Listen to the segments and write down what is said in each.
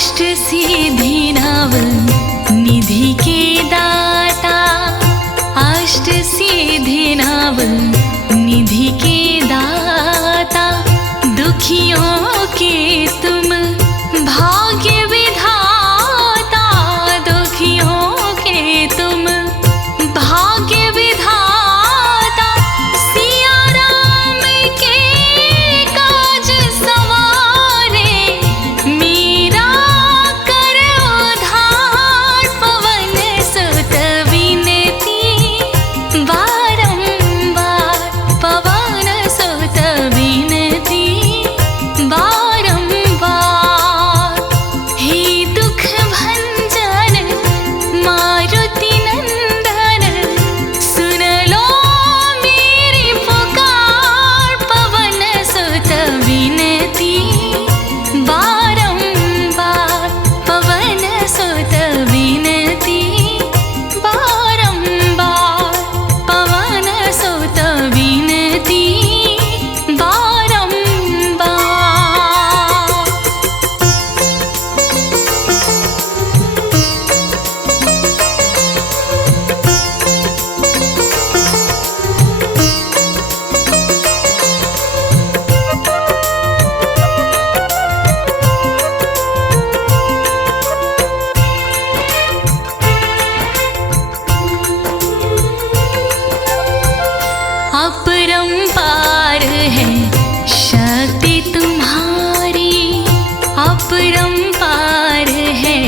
अष्ट सिद्धि नव निधि के दाता, अष्ट सिद्धि नव निधि के दाता, दुखियों के तुम भाग्य विधाता, दुखियों के तुम भाग्य विधाता, सिया राम के काज सवारे, मीरा कर उद्धार, पवन सुत विनती बारंबार, पवन सुत विनती बारंबार। हे दुख भंजन मारुति नंदन, सुन लो मेरी पुकार, पवन सुत विनती बारंबार, पवन सुत विनती बारंबार, पवन सुत विनती बारंबार। अपरंपार है शक्ति तुम्हारी, अपरंपार है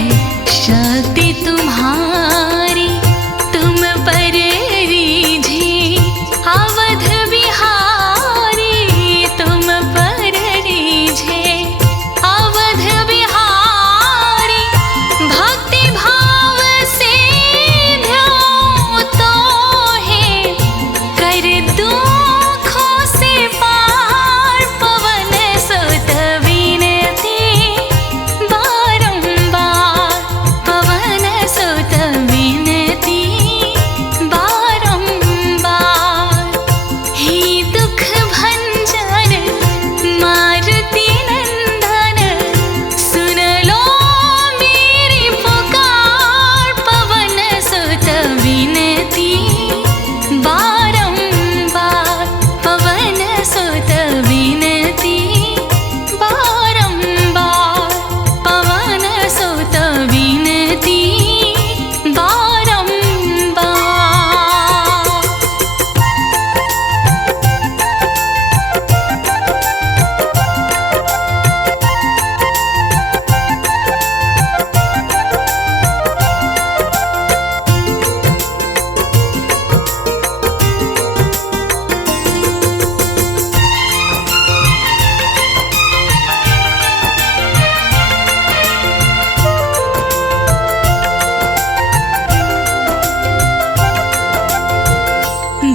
शक्ति तुम्हारी, तुम पर रीझे अवध बिहारी, तुम पर रीझे अवध बिहारी, भक्ति भाव से ध्याओ तो है, कर दुखों से पार, पवन सुत विनती बारंबार, पवन सुत विनती बारंबार। हे दुख भंजन मारुति नंदन, सुन लो मेरी पुकार, पवन सुत विनती बारंबार, पवन सुत विनती बारंबार, पवन सुत विनती बारंबार।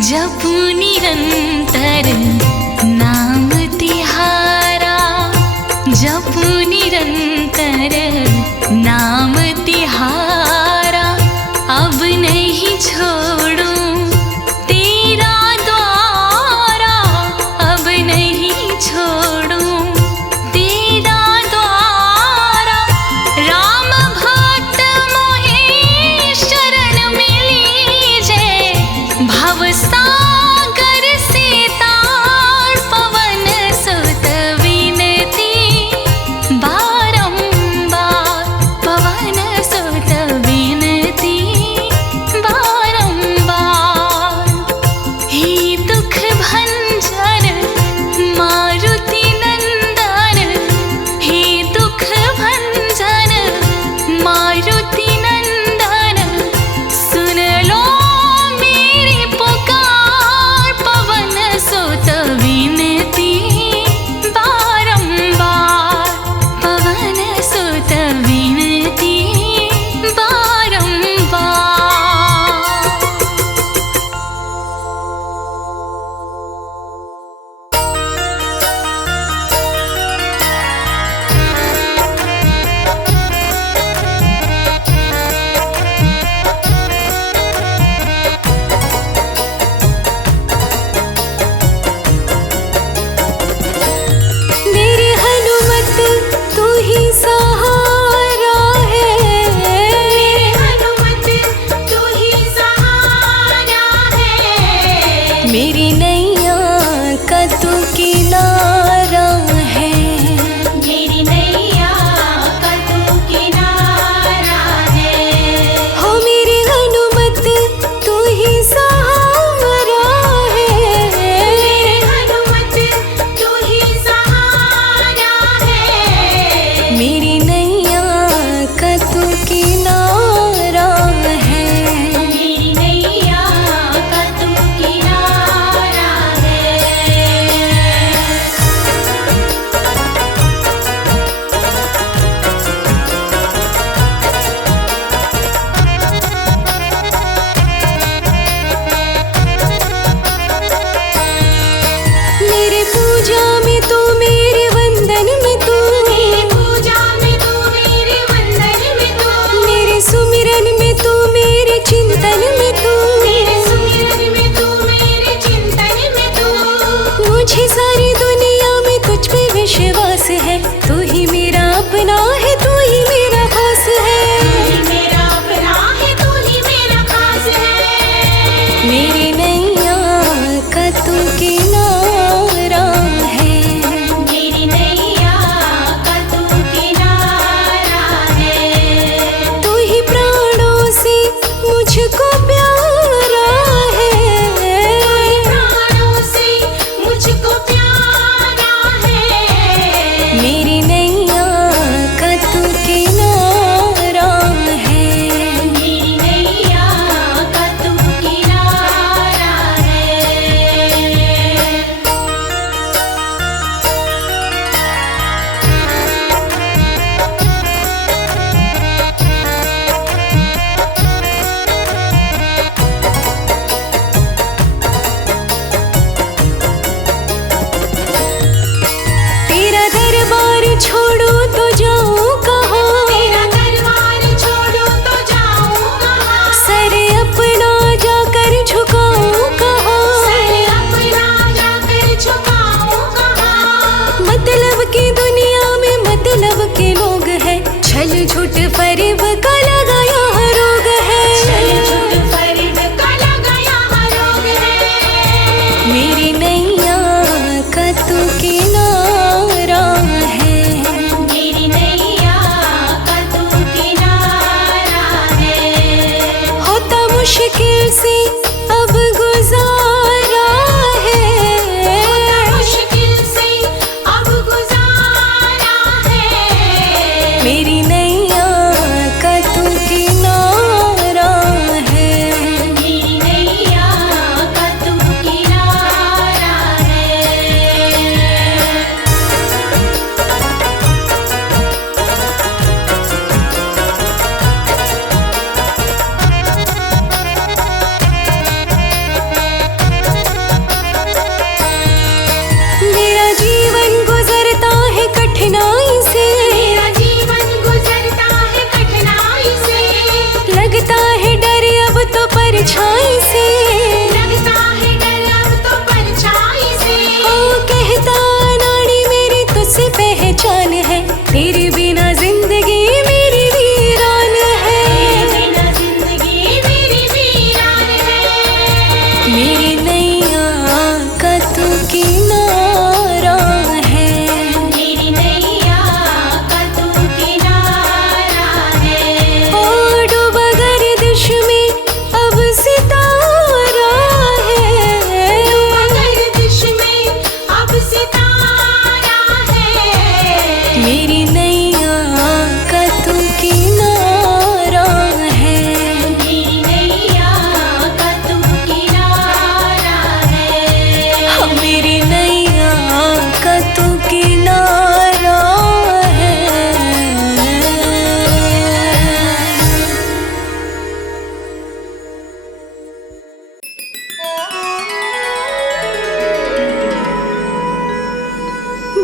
जपू निरंतर नाम तिहारा, जपू निरंतर नाम तिहारा, अब नहीं छोड़ूं तेरा द्वारा, अब नहीं छोड़ूं तेरा द्वारा, राम भक्त मोहे शरण में लीजे, भव सागर से तार, फरेब का लगा यहाँ रोग है, चल छूट फरेब का लगा यहाँ रोग है। मेरी नैया का तू किनारा है, मेरी नैया का तू किनारा है। होता मुश्किल से अब गुजारा है, मुश्किल से अब गुजारा है। मेरी नैया का तू किनारा है। मेरी नैया का तू किनारा है। मेरा जीवन गुजरता है कठिनाई से, मेरा जीवन गुजरता है कठिनाई से। लगता है डर अब तो परछाई से, लगता है डर अब तो परछाई से। ओ कहता नाड़ी मेरी तुझसे पहचान है, तेरे बिना जिंदगी मेरी वीरान है। बिना जिंदगी मेरी वीरान है। मेरी नैया का तू किनारा है, मेरी नैया का तू किनारा है। ओ डूबा गर्दिश में अब सितारा है, गर्दिश में अब सितारा है। मेरी नैया का तू किनारा है। मेरी नैया का तू किनारा है। हाँ, मेरी नैया का तू किनारा है।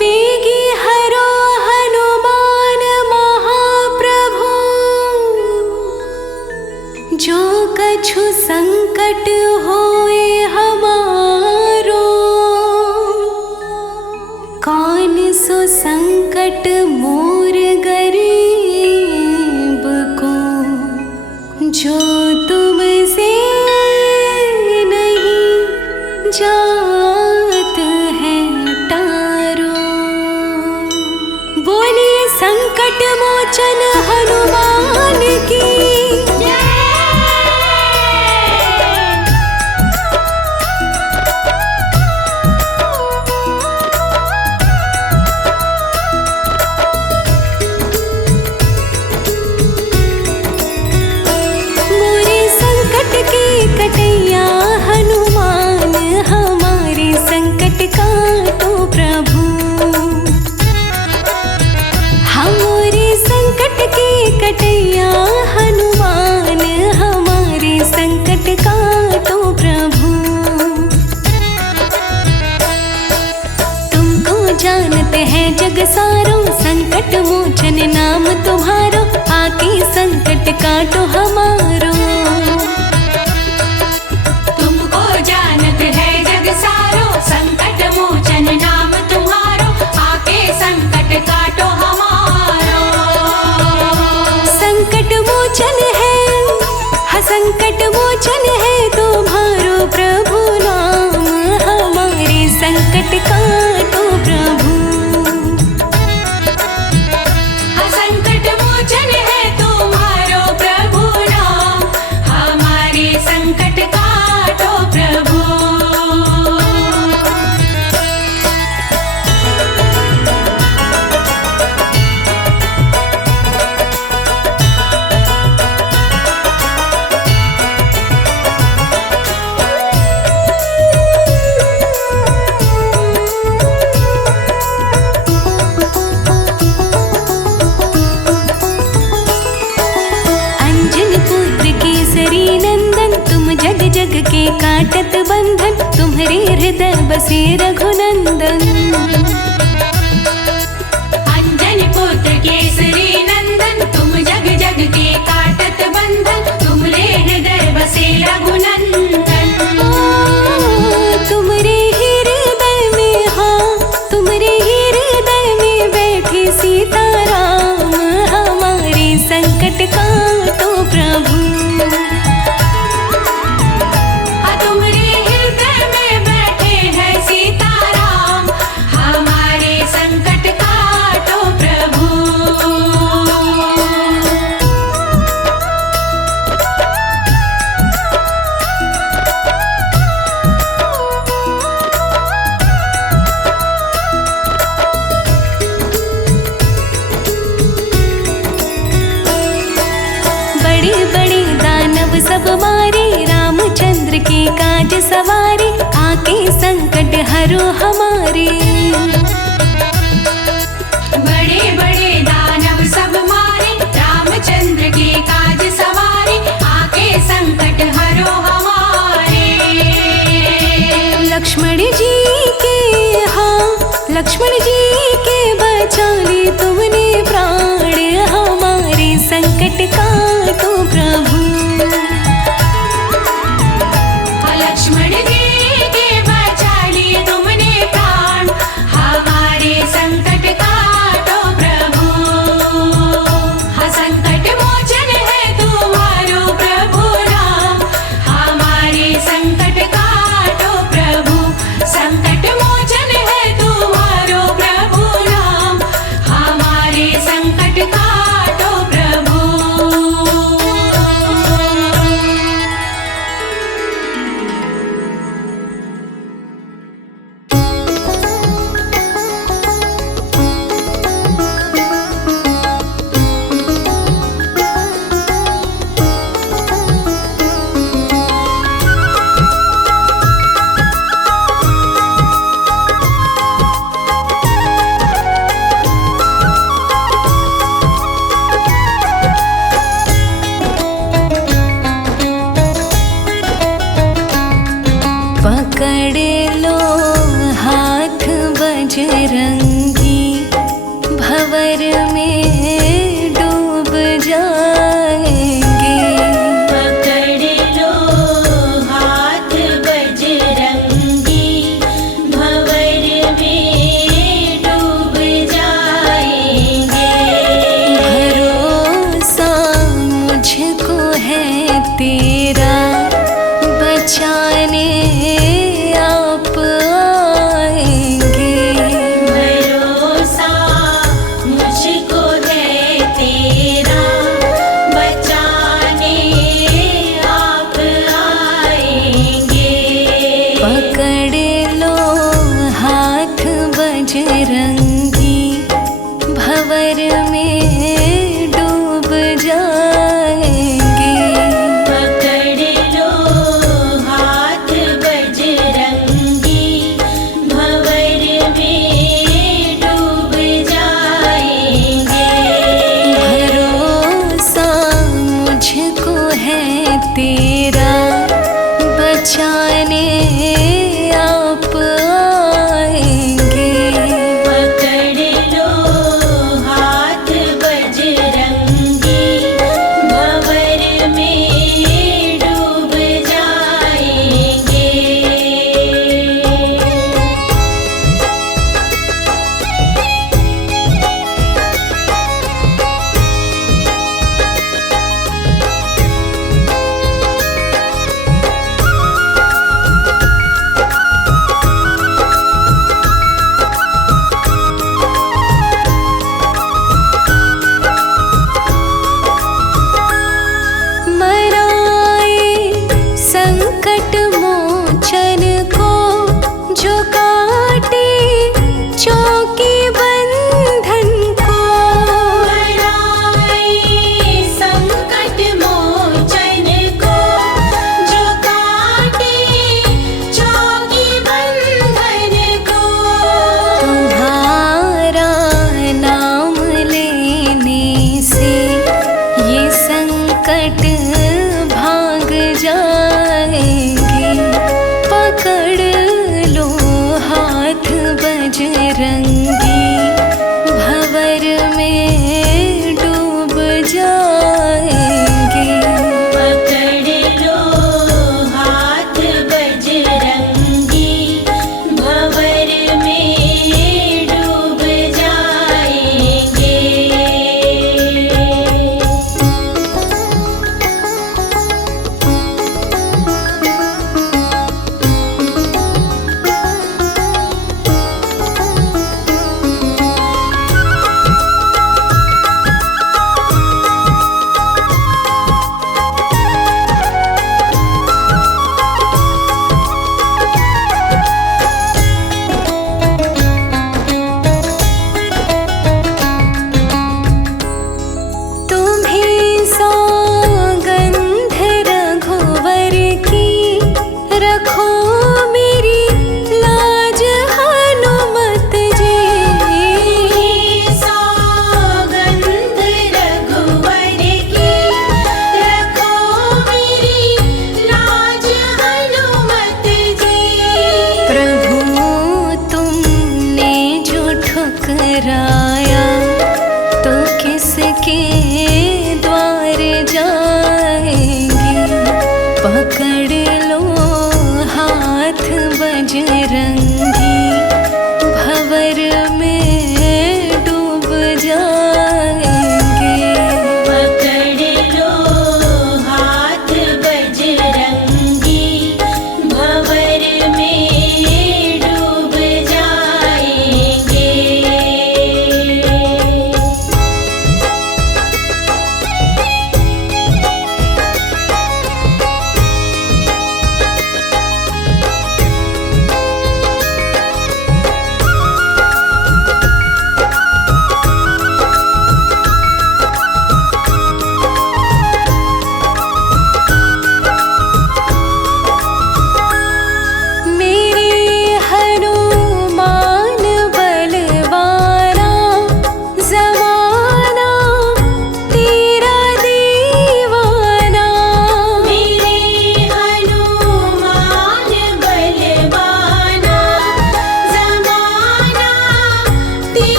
बेगी हरो हनुमान महाप्रभु, जो कछु संकट होए हमारो, कौन सो संकट मोर गरीब को, जो तुमसे नहीं जात है टारो। बोलिए संकट मोचन हनुमान की। मोरे संकट के कटैया हनुमान, हमारे संकट काटो प्रभु। हमारे संकट के कटैया हनुमान, हमारे संकट काटो प्रभु। तुमको जानते हैं जग सारो, संकट मोचन नाम तुम्हारो, आके संकट काटो हमारो। तुमको जानत है जग सारो, संकट मोचन नाम तुम्हारो, आके संकट काटो हमारो। संकट मोचन है, हाँ संकट मोचन है तुम्हारो प्रभु नाम, हमारे संकट काटो प्रभु। संकट मोचन है तुम्हारो प्रभु नाम, हमारे संकट काटो प्रभु। जग के काटत बंधन, तुम्हारे हृदय बसे रघुनंदन। अंजन पुत्र केसरी नंदन, तुम जग जग के काटत बंधन, तुमरे हृदय बसे रघुनंदन। तुम्हारे हृदय में, हाँ तुम्हारे हृदय में बैठे सीताराम, हमारे संकट संकट काटो प्रभु। तुम्हारे हृदय में बैठे हैं सीताराम, हमारे संकट काटो प्रभु। बड़े बड़े दानव सब मारे, रामचंद्र के काज सवारे, आके संकट हरो हमारे। बड़े बड़े दानव सब मारे, रामचंद्र के काज सवारे, आके संकट हरो हमारे। लक्ष्मण जी के, हाँ लक्ष्मण जी के बचा ली तुमने प्राण, हमारे संकट काटो प्रभु। लक्ष्मण जी के बचा लिए तुमने प्राण, हमारे संकट काटो प्रभु। पकड़ लो हाथ बजरंगी, भंवर में डूब जाएंगे। पकड़ लो हाथ बजरंगी, भंवर में डूब जाएंगे।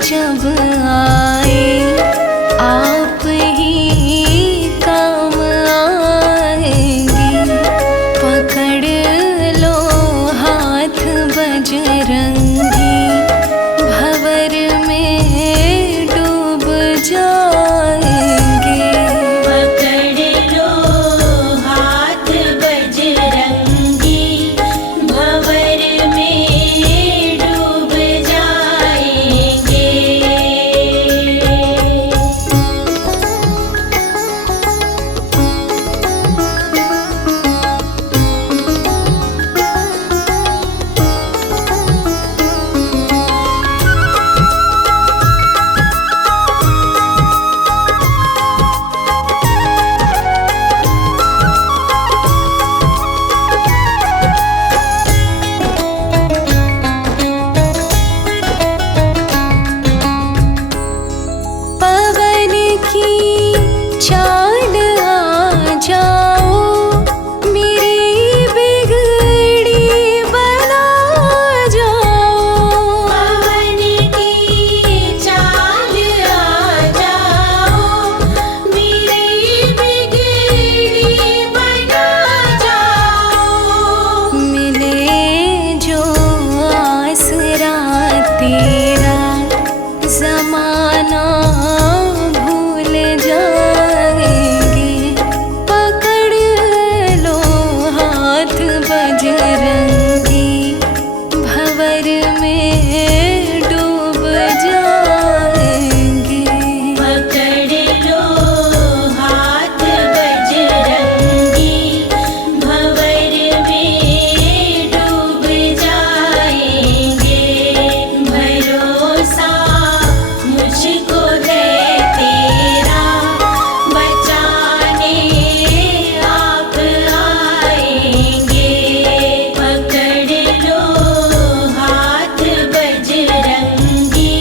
जब आए आप ही काम आएंगे। पकड़ लो हाथ बजरंगी, भंवर में डूब जाएंगे। पकड़ लो हाथ बजरंगी, भंवर में डूब जाएंगे। पवन की चाल आ जाओ, मेरी बिगड़ी बना जाओ। पवन की चाल आ जाओ, मेरी बिगड़ी बना जाओ। मिले जो आसरा तेरा, ज़माना भूल जाएंगे। पकड़ लो हाथ बजरंगी, भंवर में डूब जाएंगे। पकड़ लो हाथ बजरंगी, भंवर में डूब जाएंगे। भरोसा मुझको है तेरा, बचाने आप आएंगे। पकड़ लो हाथ बजरंगी,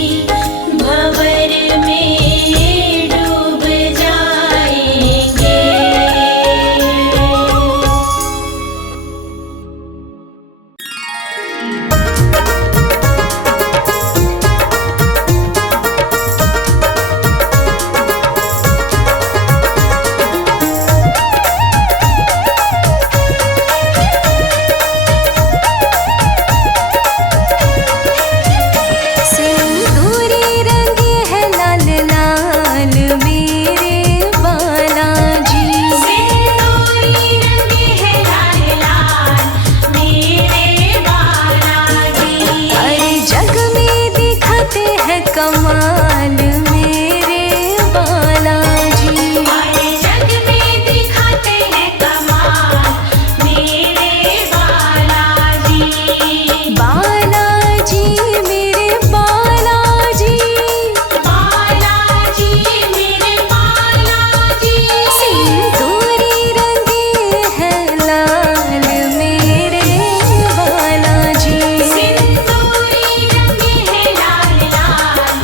भंवर में डूब जाएंगे। सिंदूरी रंग है लाल लाल मेरे बालाजी। सिंदूरी रंग है लाल लाल मेरे बालाजी। अरे जग में दिखाते हैं कमाल मेरे बालाजी। हमारे जग में दिखाते हैं कमाल मेरे बालाजी। बालाजी मेरे बालाजी, बालाजी मेरे बालाजी। सिंदूरी रंग है लाल मेरे बालाजी। सिंदूरी रंग है लाल लाल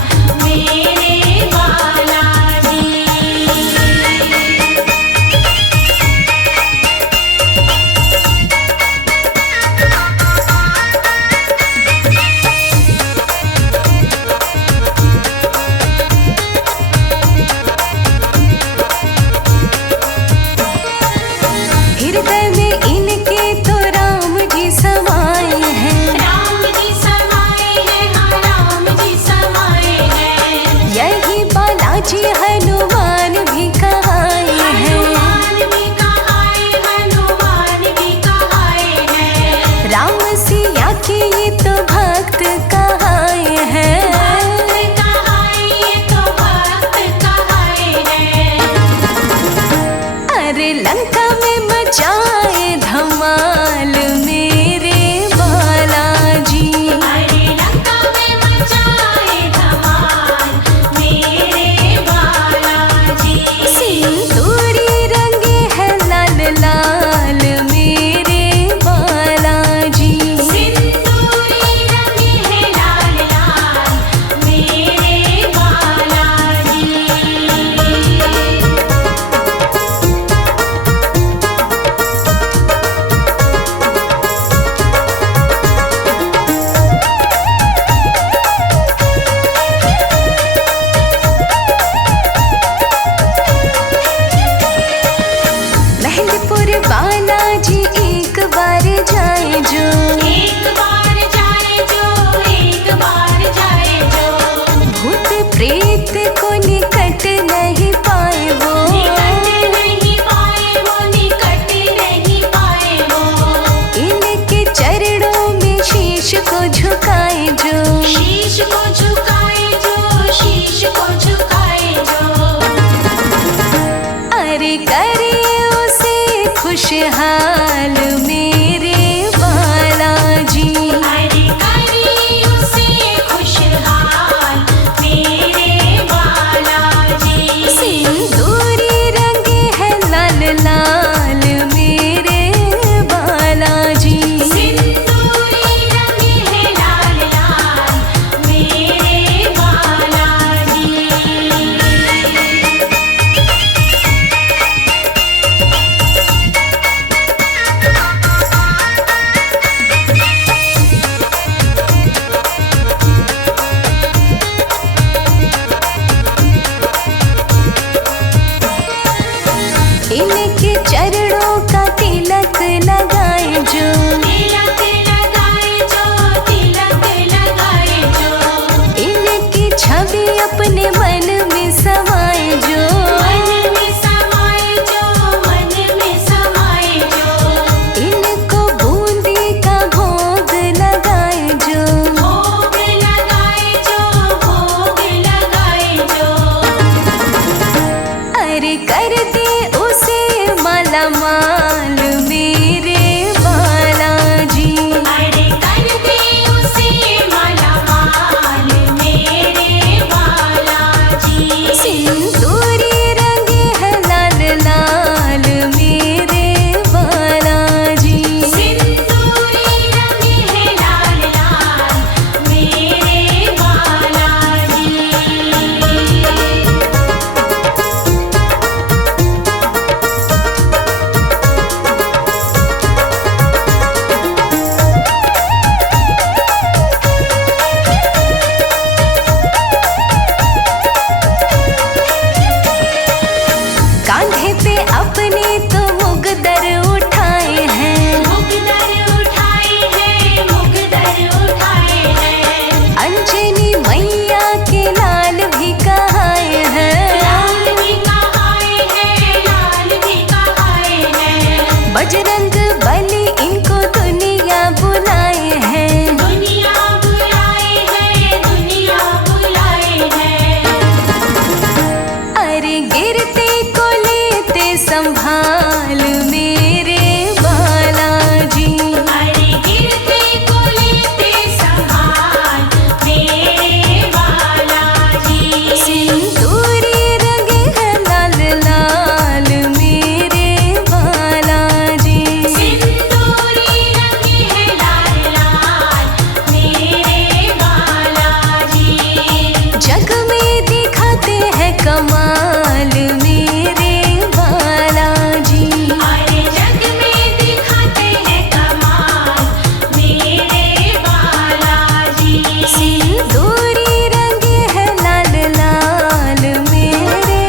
सिंदूरी रंगे है लाल लाल मेरे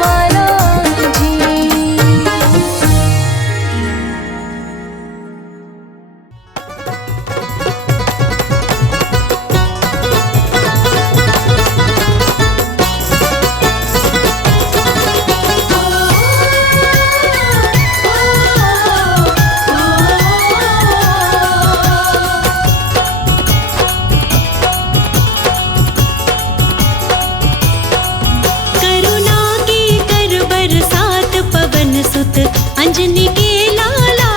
बालाजी। करुणा की कर बरसात पवन सुत अंजनी के लाला।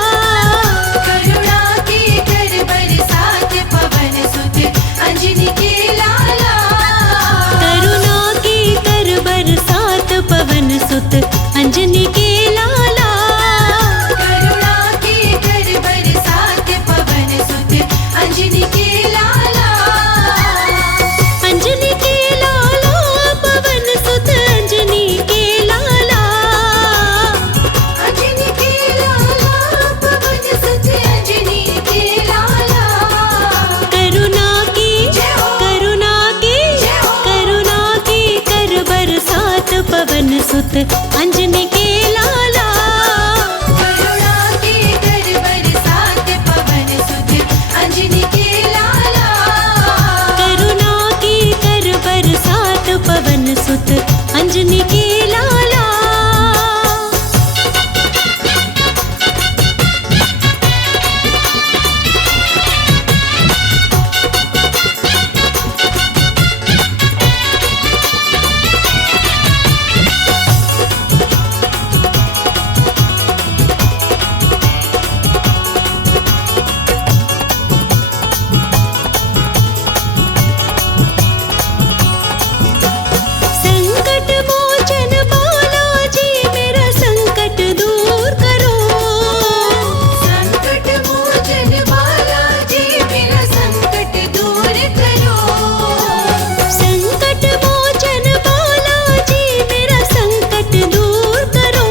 करुणा की कर बरसात पवन सुत अंजनी के लाला। करुणा की कर बरसात पवन सुत अंजनी के लाला। करुणा की कर बरसात पवन सुत अंजनी के लाला। अंजनी के लाला पवन सुत अंजनी के लाला। अंजनी के लाला पवन सुत अंजनी के लाला। करुणा की जय हो। करुणा की जय हो। करुणा की कर बरसात पवन सुत अंजनी के लाला। करुणा की कर बरसात पवन सुत अंजनी के लाला। करुणा की कर बरसात पवन सुत अंजनी के लाला। संकट मोचन बालाजी मेरा संकट दूर करो। संकट मोचन बालाजी मेरा संकट दूर करो। संकट मोचन बालाजी मेरा संकट दूर करो।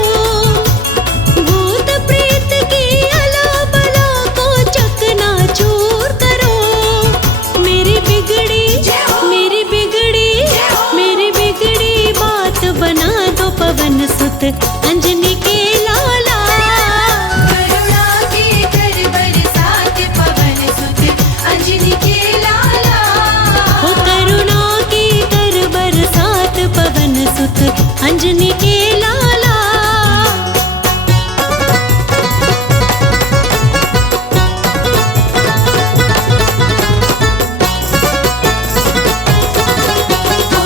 भूत प्रेत की अला बला को चकनाचूर करो। मेरी बिगड़ी जय हो। मेरी बिगड़ी जय हो। मेरी बिगड़ी बात बना दो पवन सुत अंजनी के लाला। करुणा की कर बरसात पवन सुत अंजनी के लाला। हो करुणा की कर बरसात पवन सुत अंजनी के लाला। ओ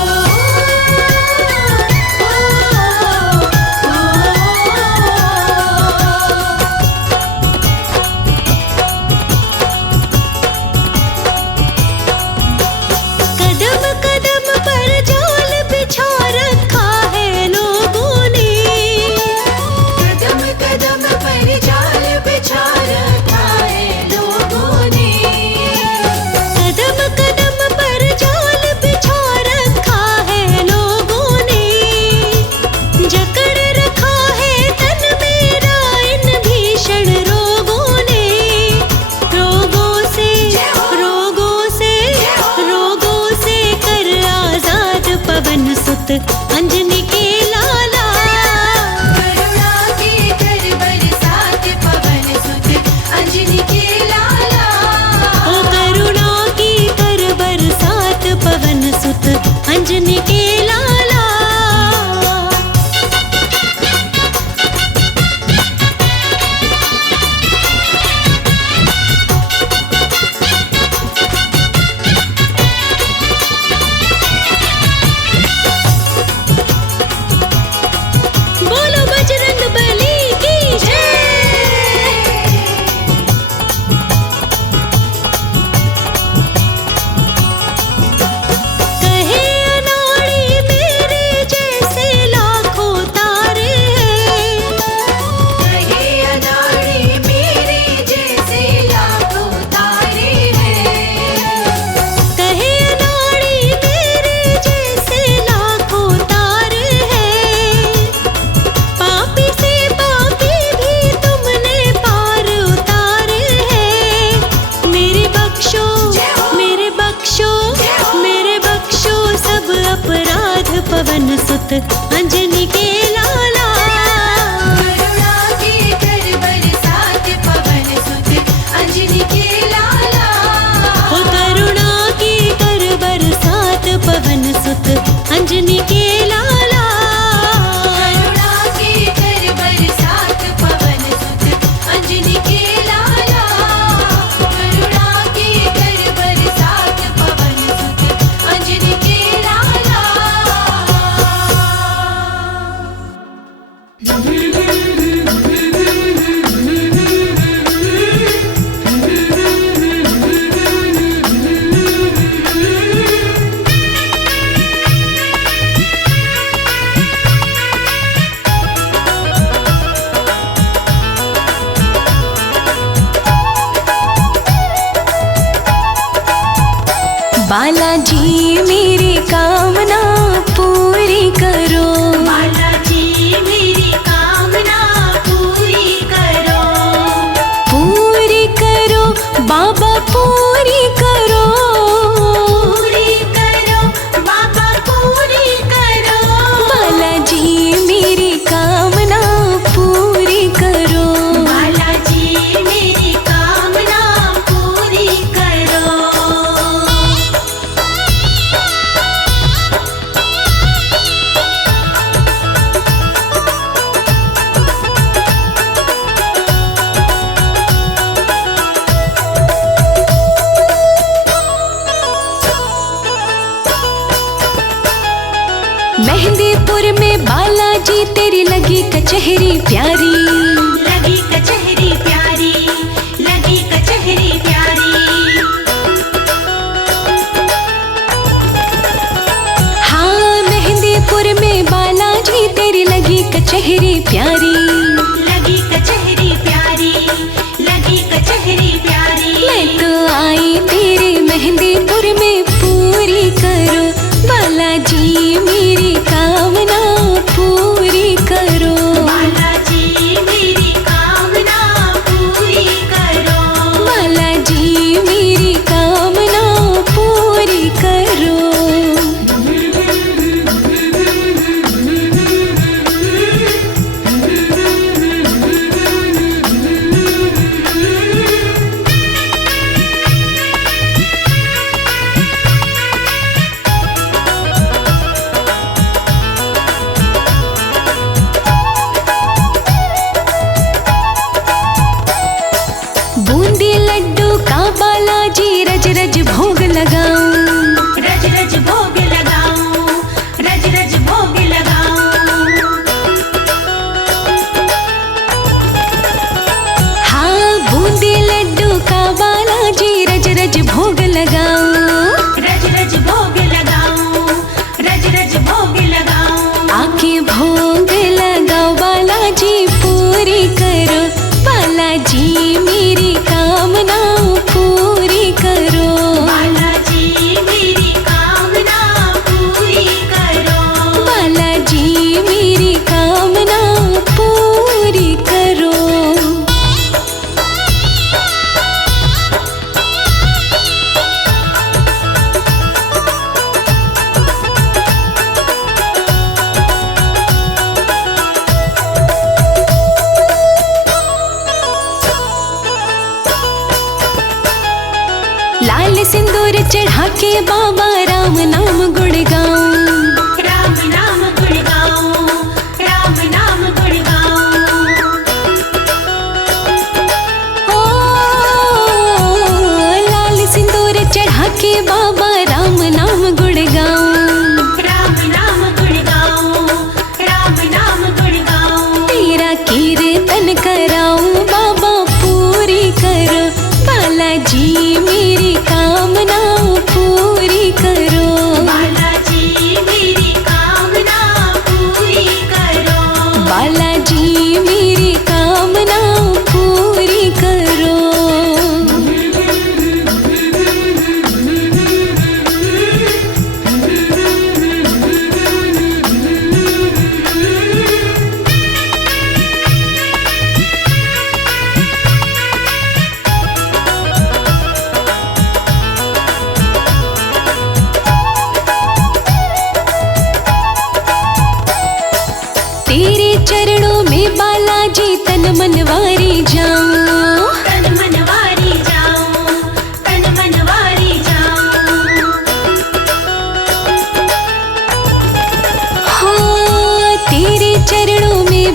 सुत अंजनी के लाला। करुणा के कर बरसात पवन सुत अंजनी के लाला। हो करुणा की कर बरसात पवन सुत अंजनी के लाला। करुणा के कर बरसात पवन सुत अंजनी के लाला। करुणा के कर बरसात पवन सुत अंजनी के लाला। बालाजी मेरी कामना पूरी करो। बालाजी मेरी कामना पूरी करो। पूरी करो बाबा पूरी करो। पूरी करो बाबा पूरी करो। बालाजी मेरी कामना पूरी करो। बालाजी मेरी कामना पूरी करो। मेहंदीपुर में बालाजी तेरी लगी कचहरी प्यारी। लगी कचहरी प्यारी। लगी कचहरी प्यारी। हाँ मेहंदीपुर में बालाजी तेरी लगी कचहरी प्यारी। लगी कचहरी प्यारी। लगी कचहरी प्यारी। मैं तो आई तेरे मेहंदीपुर में पूरी करो। बालाजी मेरी कामना पूरी करो। बालाजी मेरी कामना पूरी करो। बालाजी मेरी कामना पूरी करो।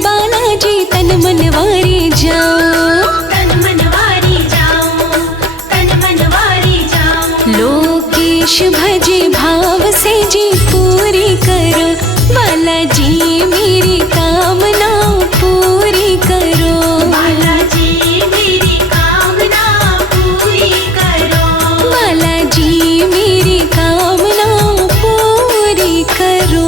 बालाजी तन मनवारी जाओ, तन मनवारी जाऊं, तन मनवारी जाऊं। लोकेश भजे भाव से जी पूरी करो, बालाजी मेरी कामना पूरी करो। बालाजी मेरी कामना पूरी करो, बालाजी मेरी कामना पूरी करो।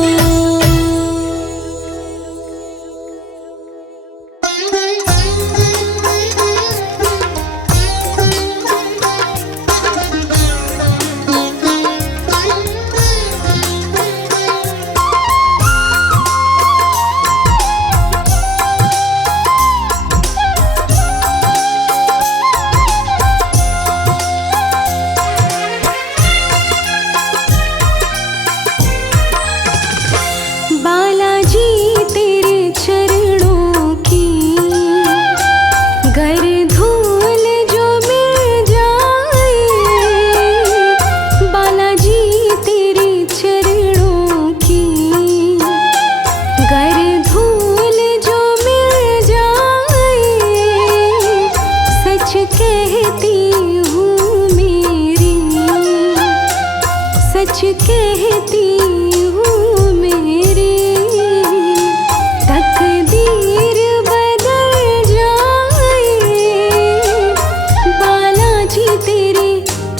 बालाजी तेरे चरणों की गर धूल जो मिल जाए, बालाजी तेरे चरणों की गर धूल जो मिल जाए, सच कहती हूँ मेरी, सच कहती हूँ मेरी, तकदीर बदल जाए, बालाजी तेरे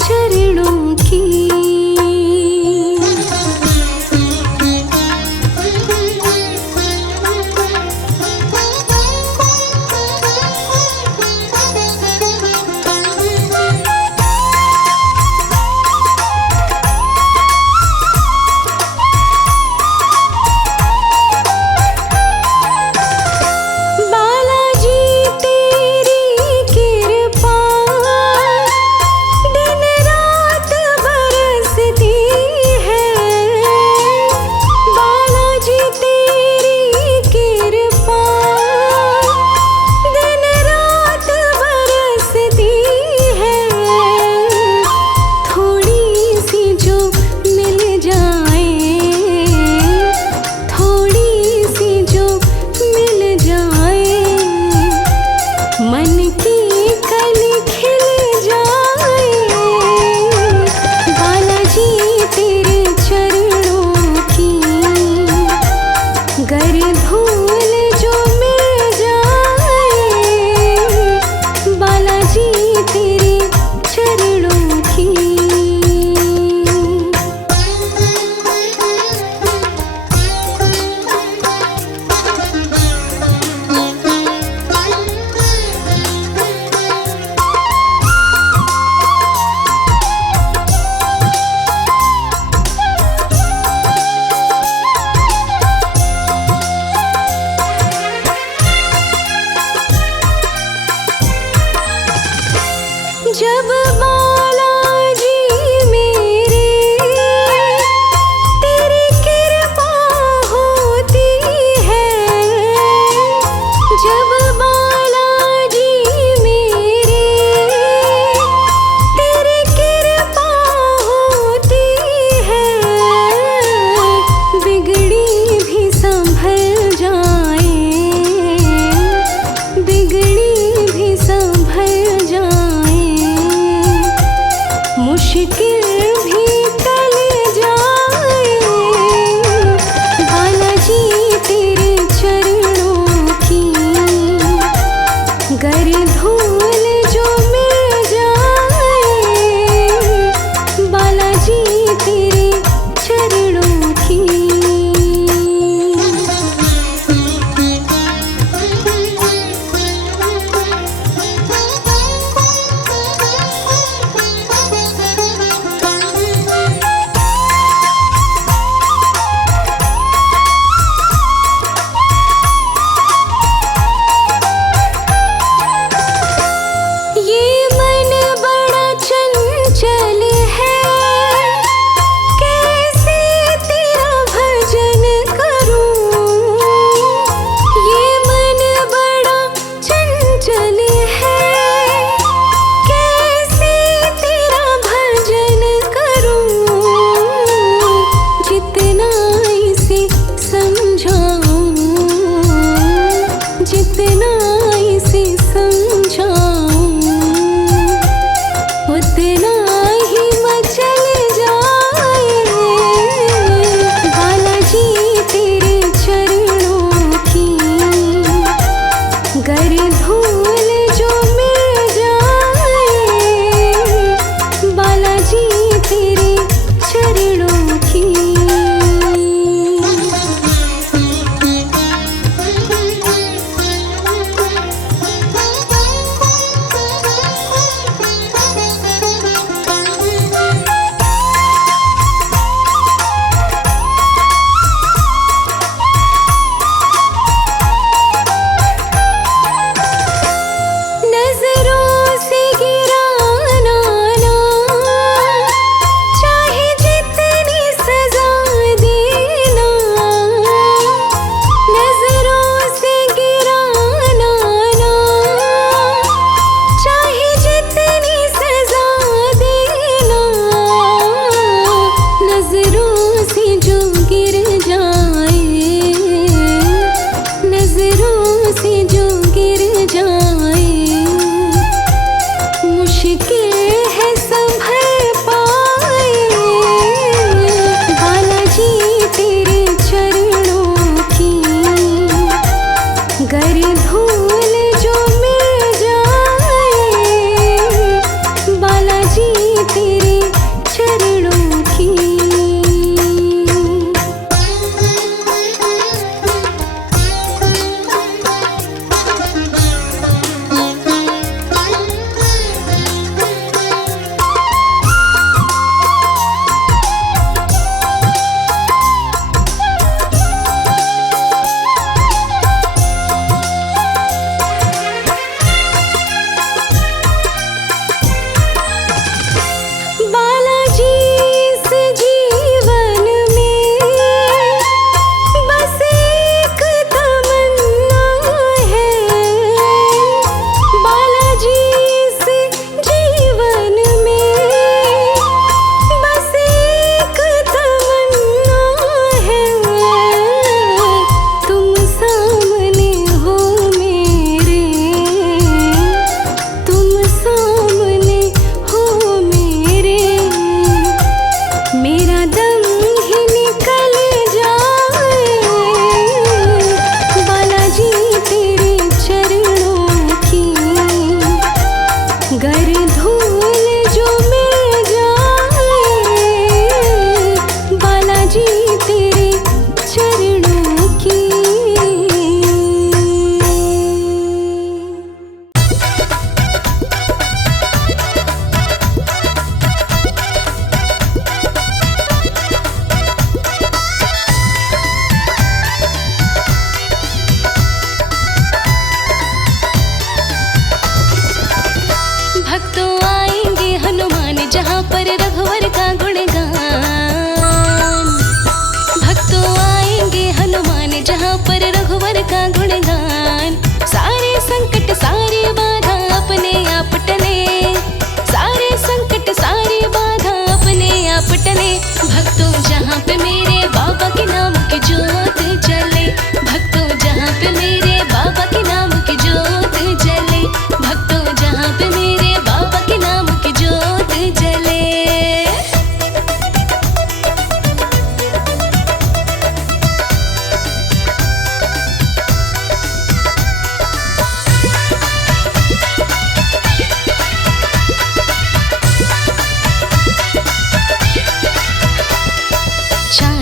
चरणों की।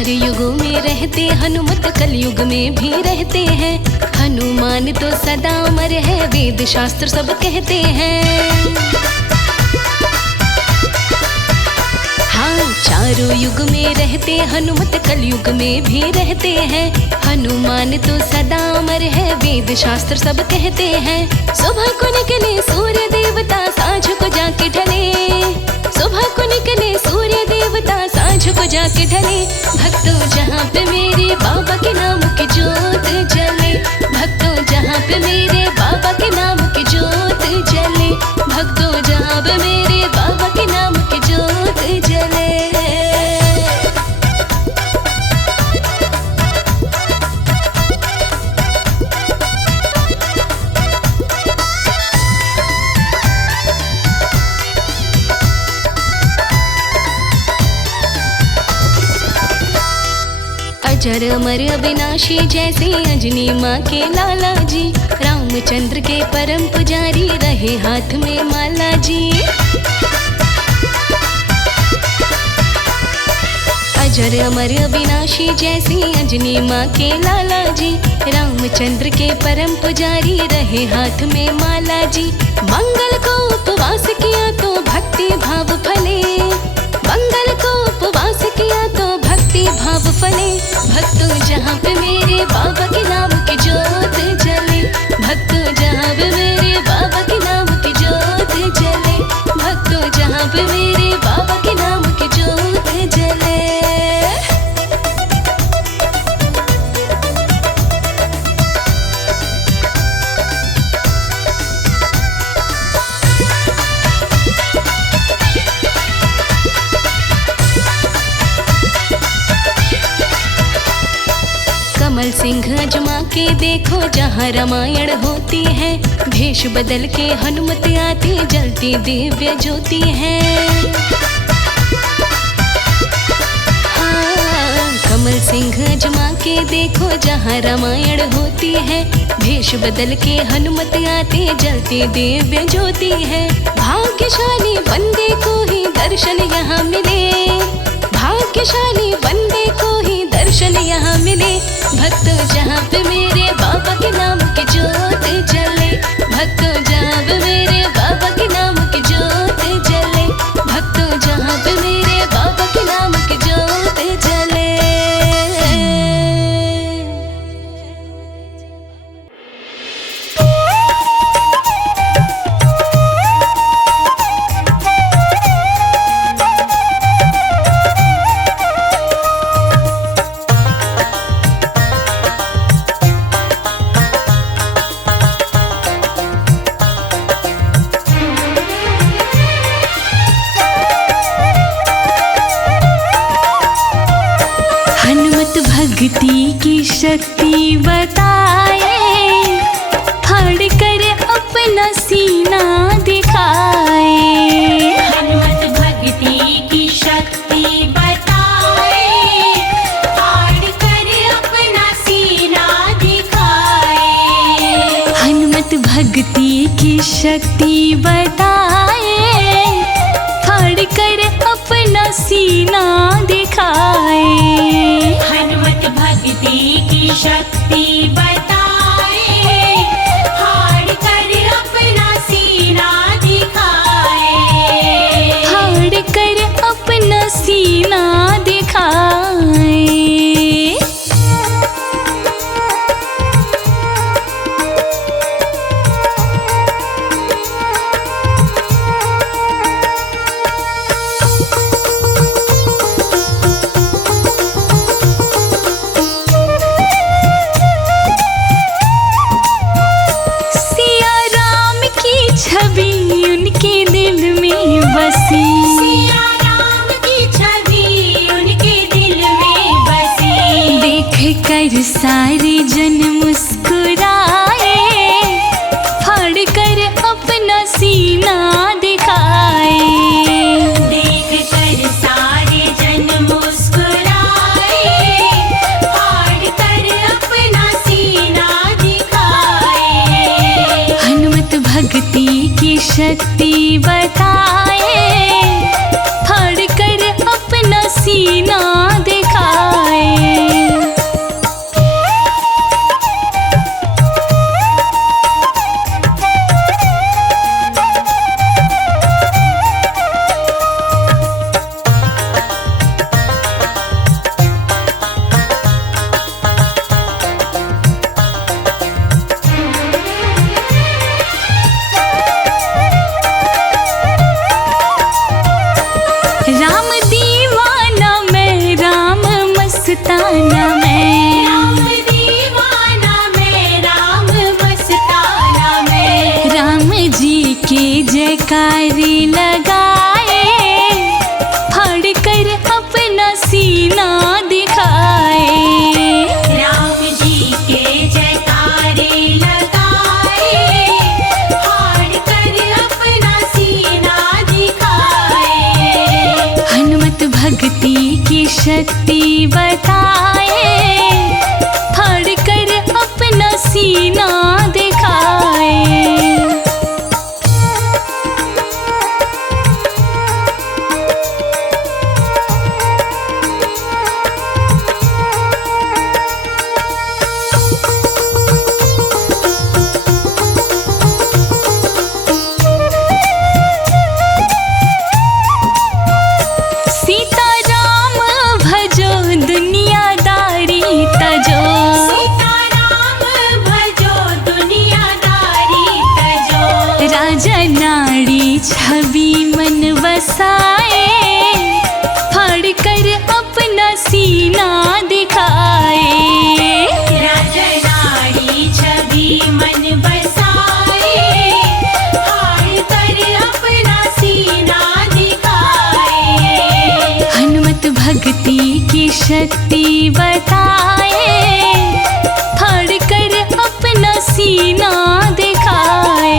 चार युगों में रहते हनुमत, कलयुग में भी रहते हैं। हनुमान तो सदा अमर है, वेद शास्त्र सब कहते हैं। हाँ, चारों युग में रहते हनुमत, कलयुग में भी रहते हैं। हनुमान तो सदा अमर है, वेद शास्त्र सब कहते हैं। सुबह को निकले सूर्य देवता, सांझ को जाके ढले। सुबह को निकले सूर्य देवता, सांझ को जाके ढले। भक्तों जहाँ पे मेरे बाबा के नाम की जोत जले। भक्तों जहाँ पे मेरे बाबा के नाम की जोत जले। भक्तों जहाँ पे मेरे बाबा के नाम की जोत जले। अजर अमर अविनाशी जैसे अंजनी माँ के लाला जी। रामचंद्र के परम पुजारी रहे हाथ में माला जी। अजर अमर अविनाशी जैसे अंजनी माँ के लाला जी। रामचंद्र के परम पुजारी रहे हाथ में माला जी। मंगल को उपवास किया तो भक्ति भाव फले। मंगल को उपवास किया तो भक्ति भाव फले। भक्तों जहाँ पे मेरे बाबा के नाम की जोत जले। भक्तों जहाँ पे मेरे बाबा के नाम की जोत जले। भक्तों जहाँ पे मेरे बाबा के नाम की जोत जले। कमल सिंह अजमा के देखो जहाँ रामायण होती है। भेष बदल के हनुमत आती, जलती दिव्य ज्योति है। हाँ, कमल सिंह अजमा के देखो जहाँ रामायण होती है। भेष बदल के हनुमत आती, जलती दिव्य ज्योति है। भाग्यशाली बंदे को ही दर्शन यहाँ मिले। भाग्यशाली बंदे को ही दर्शन यहाँ मिले। भक्तों जहाँ पे मेरे बाबा के नाम की जोत जले। भक्तों जहाँ पे मेरे बाबा के नाम की जोत जले। भक्तों जहाँ पे मेरे बाबा के नाम की जोत जले। भक्ति की शक्ति बताए, फाड़ कर अपना सीना दिखाए। हनुमत भक्ति की शक्ति बताए, फाड़ कर अपना सीना दिखाए। हनुमत भक्ति की शक्ति बताए, फाड़ कर अपना सीना दिखाए। हनुमत भक्ति की शक्ति बताए, फाड़ कर अपना सीना दिखाए। फाड़ कर अपना सीना दिखाए। सिया राम की छवि उनके दिल में बसी। देख कर सारे जन मुस्कुराए, फाड़ कर अपना सीना दिखाए। देख कर सारे जन मुस्कुराए, फाड़ कर अपना सीना दिखाए। हनुमत भक्ति की शक्ति बताए, फाड़ कर अपना सीना दिखाए। मस्ताना मैं, राम दीवाना मैं, राम मस्ताना मैं। राम जी के जयकारी लगाए, फाड़ कर अपना सीना दिखाए। राम जी के जयकारे लगाए, फाड़ कर अपना सीना दिखाए। हनुमत भक्ति की शक्ति बताए, फाड़ कर अपना सीना दिखाए। सीता राम भजो दुनियादारी तजो, सीताराम भजो दुनियादारी तजो। राजा नाड़ी छवि मन बसाए, फाड़ कर अपना सीना दिखाए। राजनाड़ी छवि मन बसाए, फाड़ कर अपना सीना दिखाए। हनुमत भक्ति की शक्ति बताए, फाड़ कर अपना सीना दिखाए।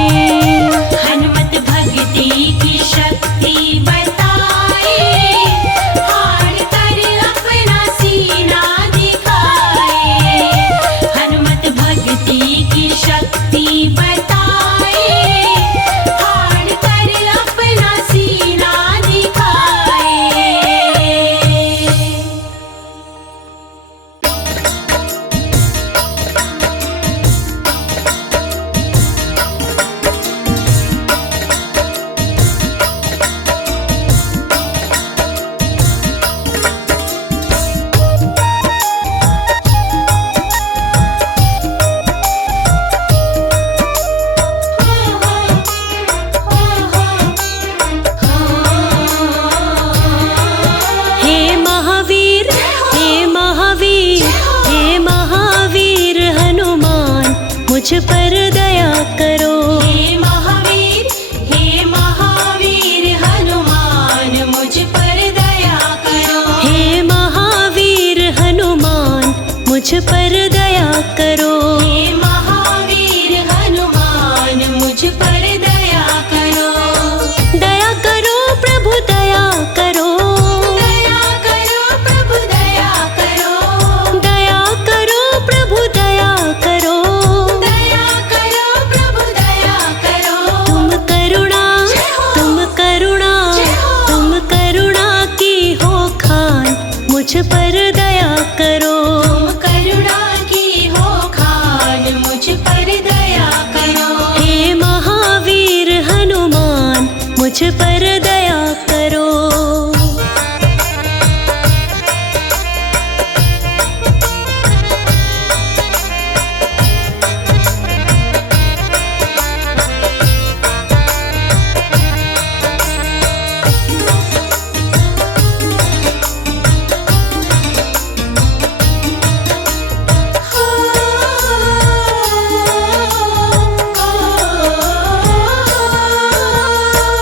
हनुमत भक्ति की शक्ति बताए, फाड़ कर अपना सीना दिखाए। हनुमत भक्ति की शक्ति बताए, फाड़ कर अपना सीना दिखाए। हे महावीर, हे महावीर, हे महावीर हनुमान, मुझ पर दया करो। हे महावीर, हे महावीर हनुमान, मुझ पर दया करो। हे महावीर हनुमान, मुझ पर दया करो। हे महावीर हनुमान, मुझ पर दया करो। दया करो प्रभु दया करो, दया करो प्रभु दया करो। दया करो प्रभु दया करो। दया करो प्रभु दया करो। तुम करुणा, तुम करुणा, तुम करुणा की हो खान, मुझ पर दया करो। तुम करुणा की हो खान, मुझ पर दया करो। हे महावीर हनुमान, मुझ पर दया करो।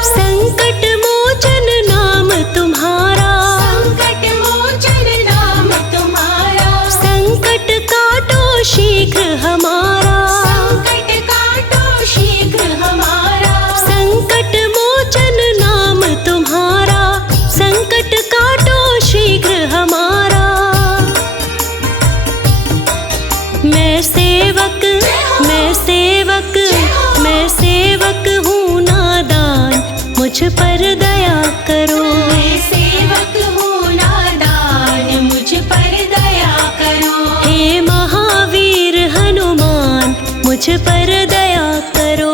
संकट मोचन नाम तुम्हारा, संकट मोचन नाम तुम्हारा। संकट काटो शीघ्र हमारा। संकट काटो शीघ्र हमारा। संकट मोचन नाम तुम्हारा, संकट काटो शीघ्र हमारा। मैं सेवक, मैं सेवक, मैं सेवक हूँ नादान, मुझ पर दया करो। मैं सेवक हूँ नादान, मुझ पर दया करो। हे महावीर हनुमान, मुझ पर दया करो।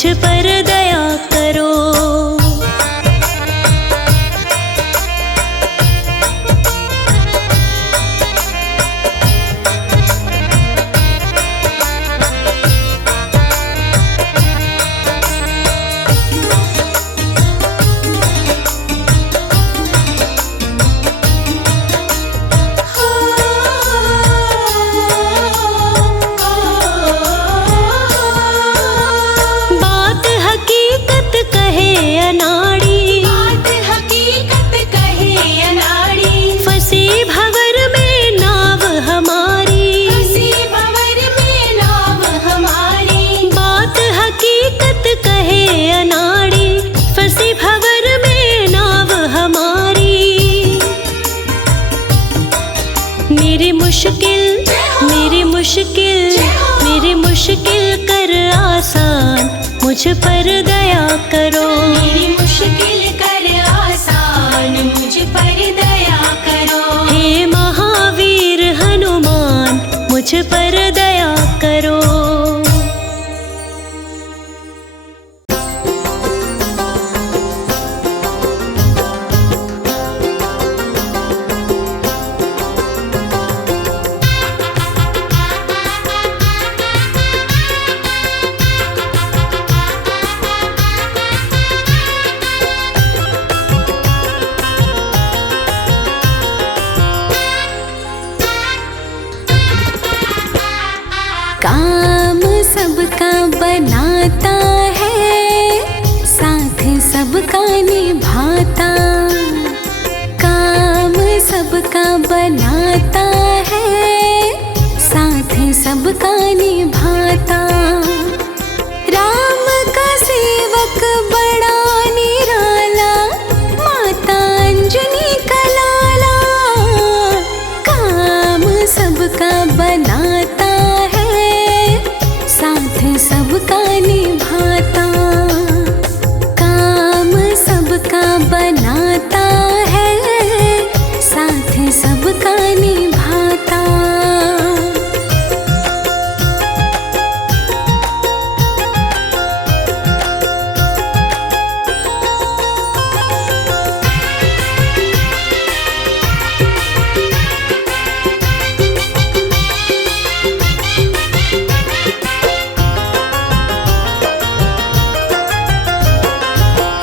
मुझ पर दया करो। बात हकीकत कहे अनाड़ी, बात हकीकत कहे अनाड़ी, फंसी भंवर में नाव हमारी, फंसी भंवर में नाव हमारी। बात हकीकत कहे अनाड़ी, फंसी भंवर में नाव हमारी। मेरी मुश्किल मेरी मुश्किल कर आसान, मुझ पर दया करो। मेरी मुश्किल कर आसान, मुझ पर दया करो। हे महावीर हनुमान, मुझ पर दया करो। काम सबका बनाता है, साथ सबका निभाता। काम सबका बनाता है, साथ सबका निभाता। राम का सेवक बड़ा निराला, माता अंजनी का लाला। काम सबका बनाता है, साथ सबका निभाता। काम सबका बनाता है, साथ सबका निभाता।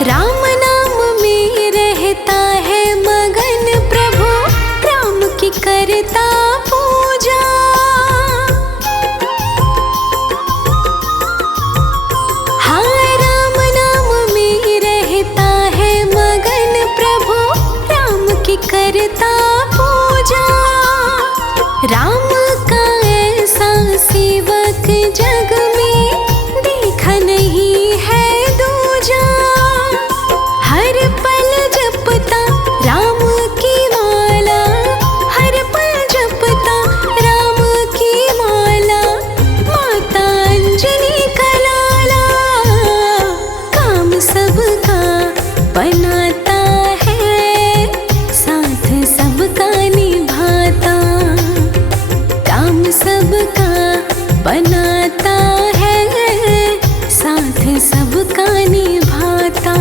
राम नाम में रहता है मगन प्रभु, राम की करता पूजा। हाँ, राम नाम में रहता है मगन प्रभु, राम की करता पूजा। राम का ऐसा सेवक जग में देखा नहीं है दूजा। हर पल जपता राम की माला, हर पल जपता राम की माला। माता अंजनी का लाला, काम सबका बनाता है, साथ सबका निभाता। काम सबका बनाता है, साथ सबका निभाता।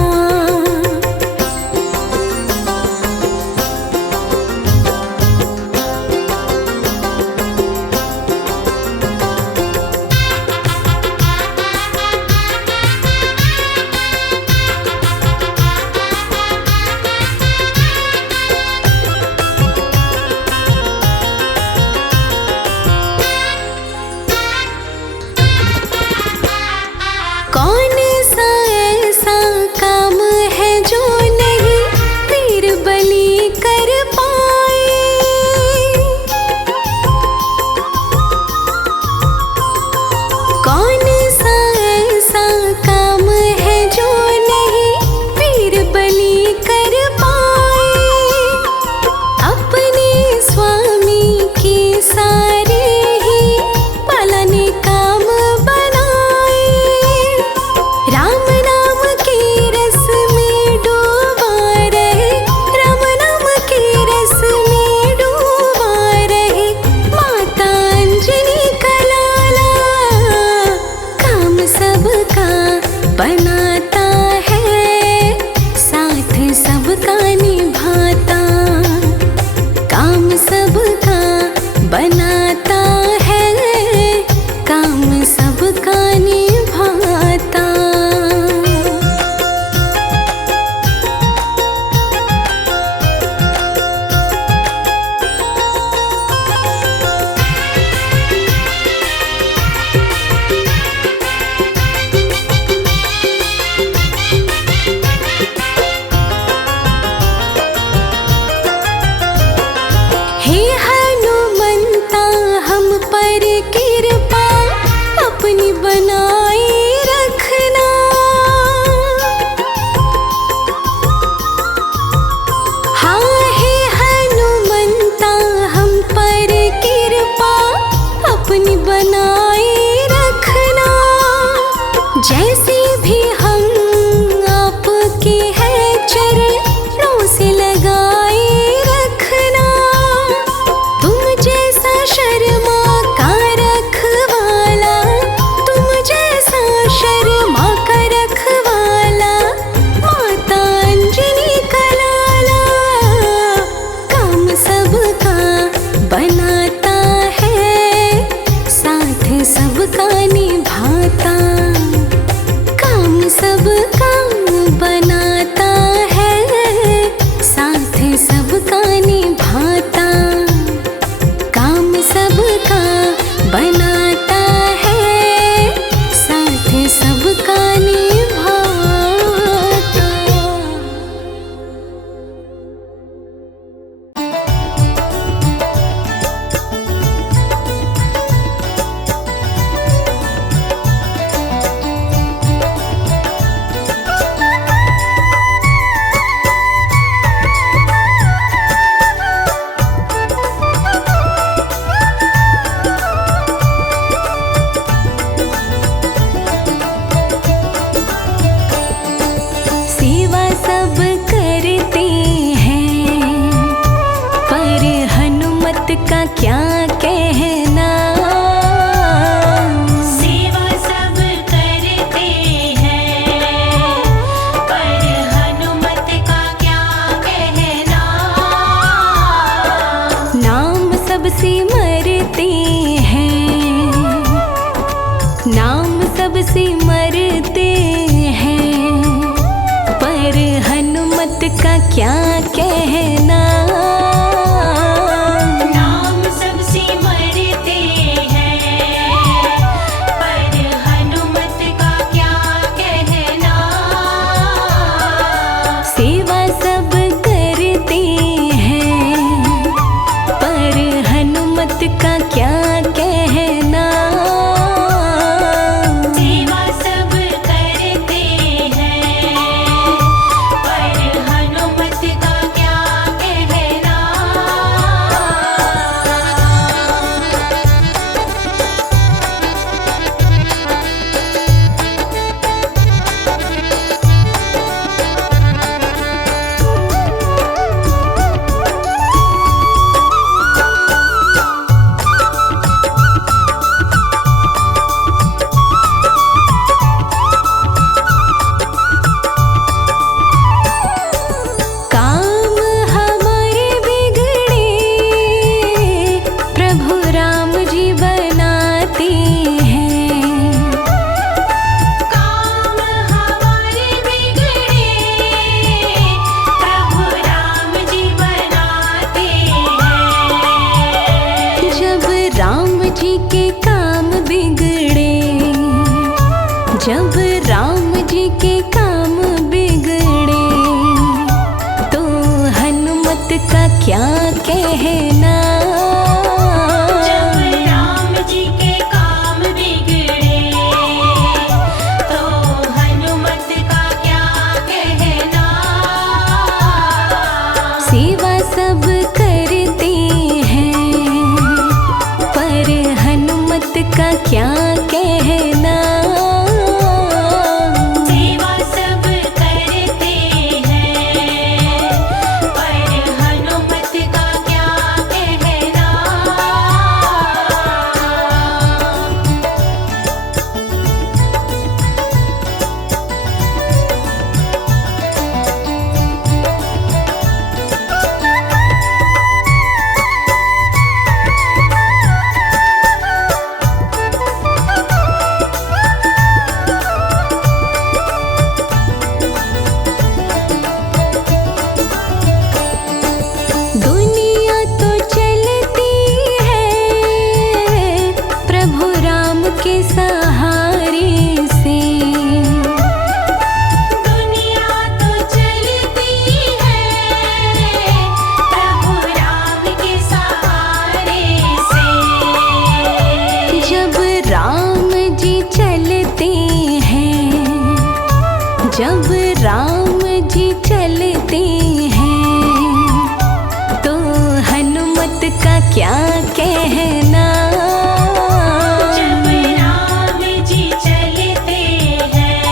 भी हम आपके हैं चरणों से लगाए रखना। तुम जैसा शर्मा का रखवाला, तुम जैसा शर्मा का रखवाला, माता अंजनी का लाला। काम सबका बनाता है, साथ सबका निभाता। काम सबका बनाता है, साथ सबका निभाता। काम सबका बनाता है, साथ सबका निभाता। सेवा सब करते हैं, पर हनुमत का क्या कहना। सेवा सब करते हैं, पर हनुमत का क्या कहना। नाम सब सिमरते हैं, नाम सब सिमरते हैं, पर हनुमत का क्या कहना। नाम सब सिमरते हैं, पर हनुमत का क्या कहना। सेवा सब करते हैं, पर हनुमत का क्या कहना। सेवा सब करते हैं, पर हनुमत का क्या कहना। काम हमारे बिगड़े प्रभु राम जी बनाते हैं। काम हमारे बिगड़े प्रभु राम जी बनाते हैं। जब राम जी के काम बिगड़े, जब राम जी के काम बिगड़े, तो हनुमत का क्या कहना। जब राम जी के काम बिगड़े, तो हनुमत का क्या कहना। सेवा सब करते हैं, पर हनुमत का क्या कहना। सेवा सब करते हैं, पर हनुमत का क्या कहना। दुनिया तो चलती है प्रभु राम के सहारे से। दुनिया तो चलती है प्रभु राम के सहारे से। जब राम जी चलते हैं, जब राम जी चलते हैं, तो हनुमत का क्या कहना। जब राम जी चलते हैं,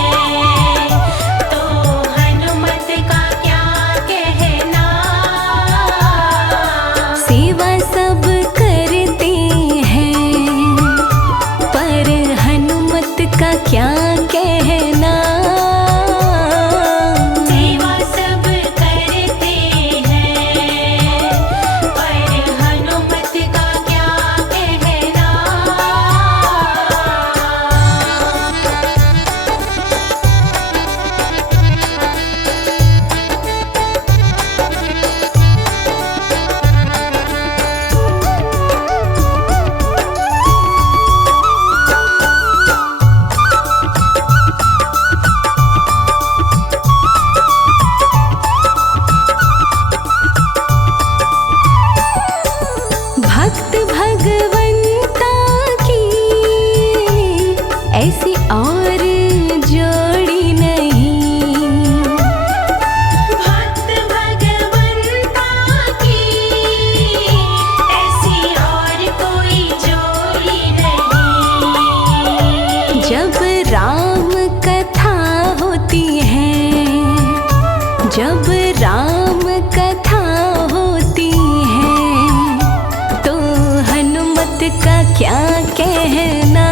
क्या कहना।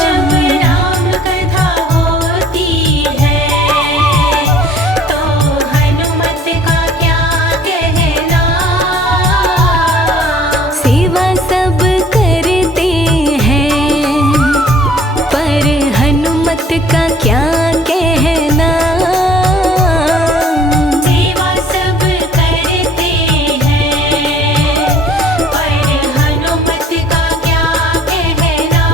जब राम कथा होती है तो हनुमत का क्या कहना। सेवा सब करते हैं पर हनुमत का क्या कहना। सेवा सब करते हैं पर हनुमत का क्या कहना।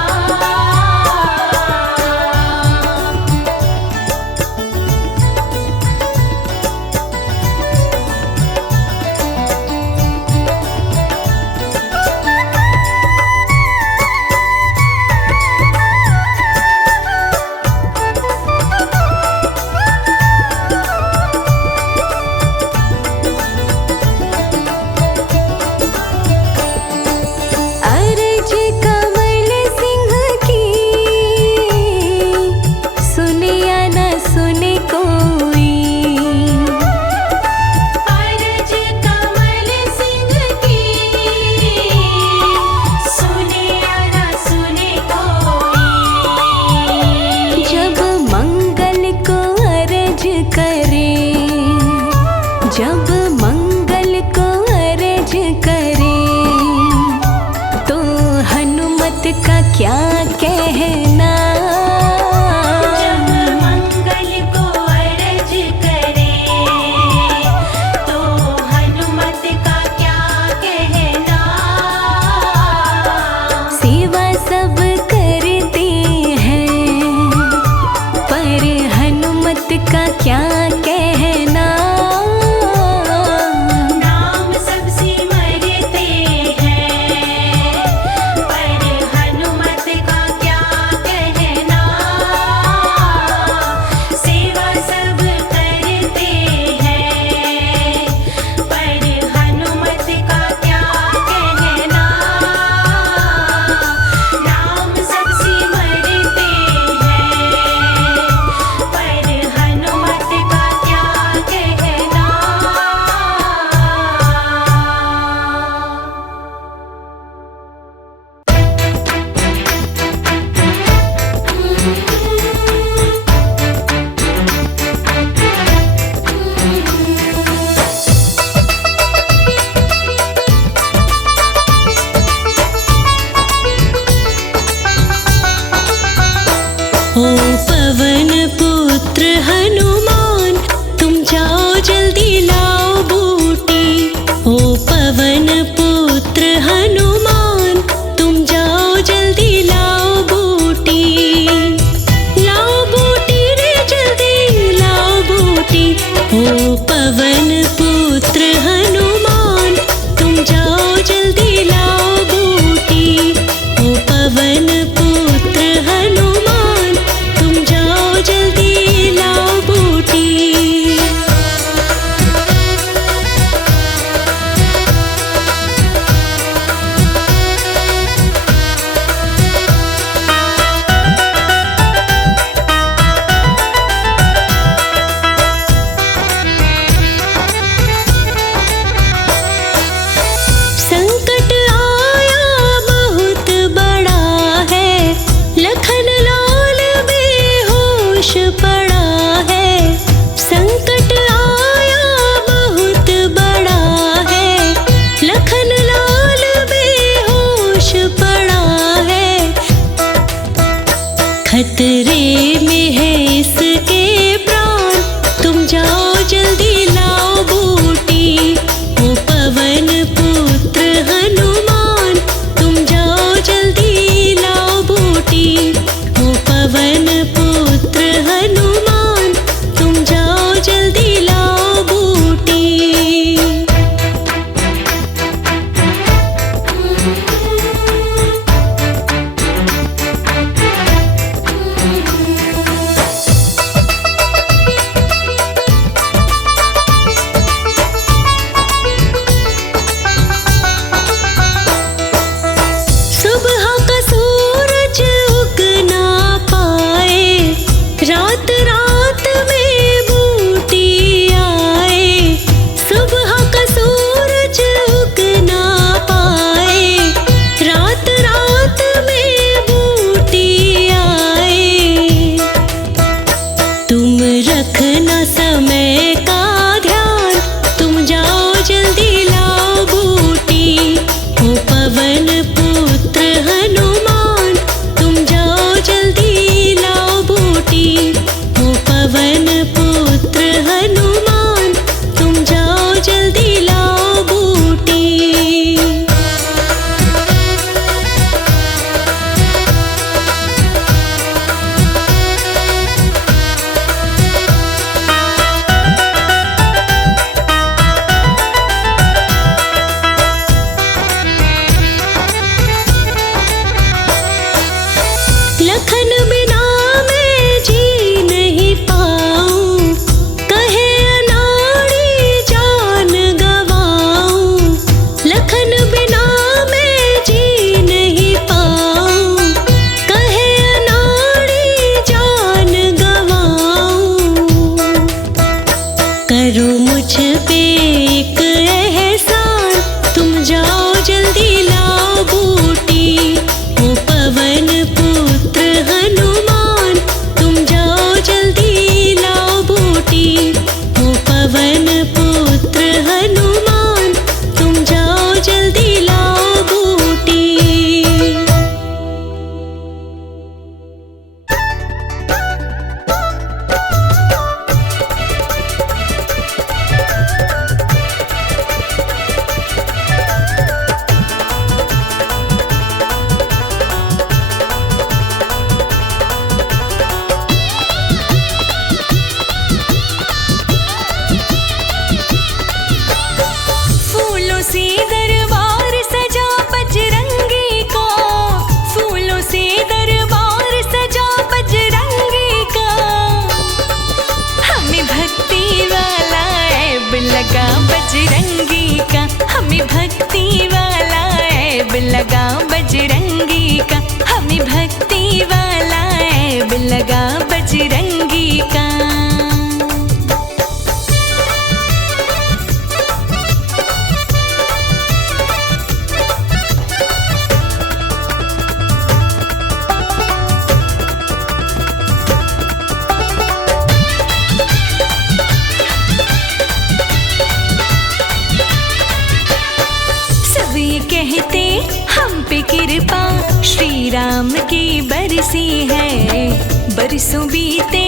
अर्ज कमल सिंह की सुने या न सुने कोई। अर्ज कमल सिंह की सुने या न सुने कोई। जब मंगल को अर्ज करे, जब मंगल को अर्ज करे तो हनुमत का क्या कहना। जब मंगल को अर्ज करे तो हनुमत का क्या कहना। सेवा सब करते हैं पर हनुमत का क्या कहना। नाम सब सिमरते हैं पर हनुमत का क्या कहना। सेवा सब करते हैं पर हनुमत का क्या कहना। नाम सब सिमरते हैं पर हनुमत का क्या कहना। ओ पवन पुत्र हनुमान तुम जाओ जल्दी लाओ बूटी। ओ पवन पुत्र हनुमान तुम जाओ जल्दी लाओ बूटी। लाओ बूटी रे जल्दी लाओ बूटी। ओ पवन पुत्र हनुमान तुम जाओ जल्दी लाओ बूटी। ओ पवन पुत्र हनुमान तुम जाओ जल्दी लाओ बूटी। संकट आया बहुत बड़ा है, लखन लाल बेहोश पड़ा है। संकट आया बहुत बड़ा है, लखन लाल बेहोश पड़ा है। खतरे में है इसके प्राण तुम जाओ जल्दी लाओ बूटी। ओ पवन पुत्र हनुमान तुम जाओ जल्दी लाओ बूटी। ओ पवन पुत्र हनुमान ओ पवन पुत्र हनुमान, तुम जाओ जल्दी लाओ बूटी। लखन बिना मैं जी नहीं पाऊं, कहे अनाड़ी जान गवाऊं। लखन बिना मैं जी नहीं पाऊं, कहे अनाड़ी जान गवाऊं। करो मुझ पे एक एहसान, तुम जाओ जल्दी लाओ बूटी। ओ पवन पुत्र हनुमान, तुम जाओ जल्दी लाओ बूटी। ओ पवन पुत्र हनुमान, तुम जाओ जल्दी लाओ बूटी। फूलों से दरबार सजा बजरंगी का, फूलों से दरबार सजा बजरंगी का। हमें भक्ति वाला ऐब लगा बजरंगी का, हमें भक्ति वाला ऐब लगा बजरंगी का, हमें भक्ति वाला ऐब लगा बजरंगी का। सब ये कहते हम पे कृपा श्री राम की बरसी है। बरसों बीते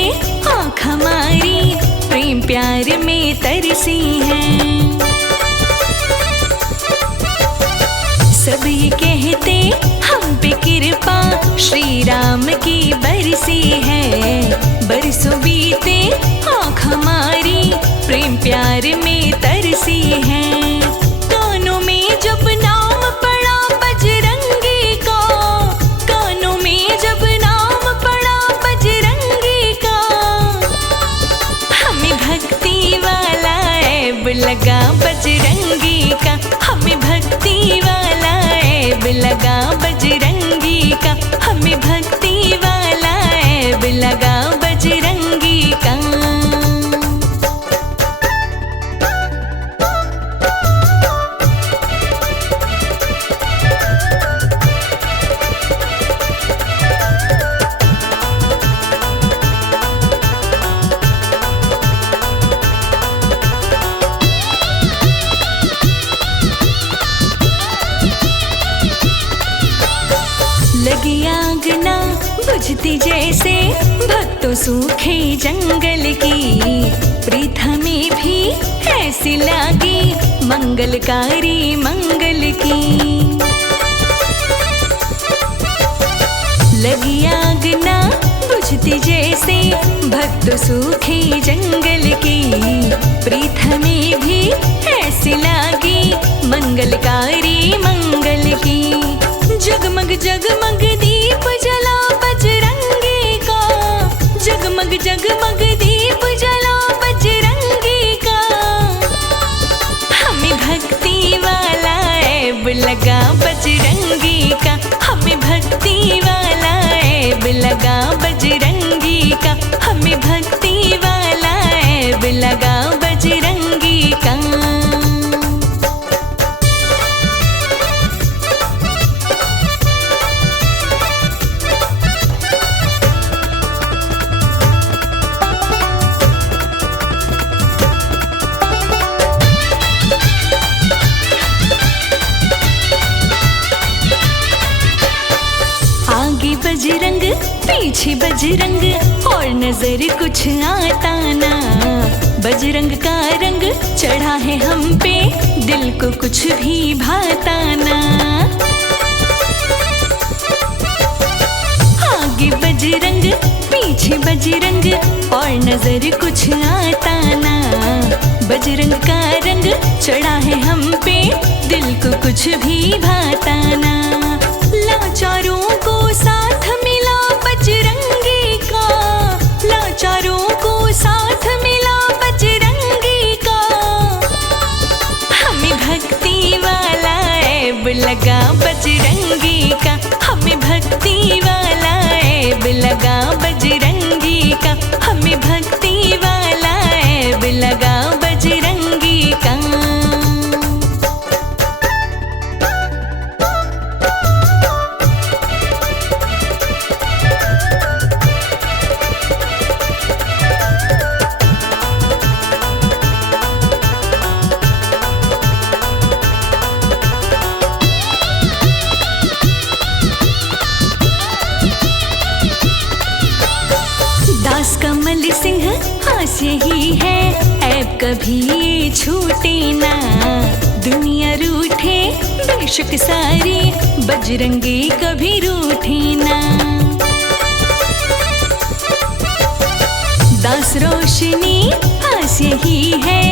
आँख हमारी प्रेम प्यार में तरसी है। सब ये कहते हम पे कृपा श्री राम की बरसी है। बरसों बीते आँख हमारी प्रेम प्यार में तरसी है। कानों में जब नाम पड़ा बजरंगी का, कानों में जब नाम पड़ा बजरंगी का। हमें भक्ति वाला ऐब लगा बजरंगी का, हमें भक्ति वाला ऐब लगा बजरंगी का, हमें भक्ति वाला ऐब लगा बजरंगी का। लगी आग ना बुझती जैसे भक्तों सूखे जंगल की। प्रीत हमें भी ऐसी लागी मंगलकारी मंगल की। लगी आग ना बुझती जैसे भक्तों सूखे जंगल की। प्रीत हमें भी ऐसी लागी मंगलकारी मंगल की। जगमग जगमग दीप जला बजरंगी का, जगमग जगमग दीप जला बजरंगी का। हमें भक्ति वाला ऐब लगा बजरंगी का, हमें भक्ति वाला ऐब लगा बजरंगी का, हमें भक्ति वाला ऐब लगा बजरंगी का। पीछे बजरंग और और नजर कुछ आता ना। बजरंग का रंग चढ़ा है हम पे, दिल को कुछ भी भाता ना। आगे बजरंग पीछे बजरंग और नजर कुछ आता ना। बजरंग का रंग चढ़ा है हम पे, दिल को कुछ भी भाता ना। लाचारों को साथ मिला बजरंगी का, लाचारों को साथ मिला बजरंगी का। हमें भक्ति वाला ऐब लगा बजरंगी का, हमें भक्ति वाला ऐब लगा बजरंगी का, हमें भक्ति वाला ऐब लगा बजरंगी का। दास कमल सिंह आस यही है, ऐब कभी छूटे ना। दुनिया रूठे बेशक सारी, बजरंगी कभी रूठे ना। दास रोशनी आस यही है,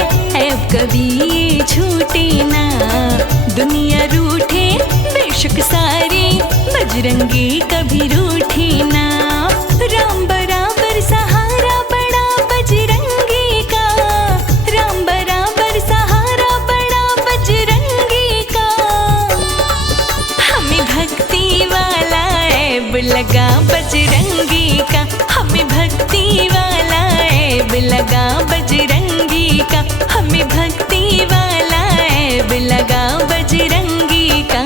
ऐब कभी छूटे ना। दुनिया रूठे बेशक सारी, बजरंगी कभी रूठे ना। राम बराबर सहारा बड़ा बजरंगी का, राम बराबर सहारा बड़ा बजरंगी का। हमें भक्ति वाला ऐब लगा बजरंगी का, हमें भक्ति वाला ऐब लगा बजरंगी का, हमें भक्ति वाला ऐब लगा बजरंगी का।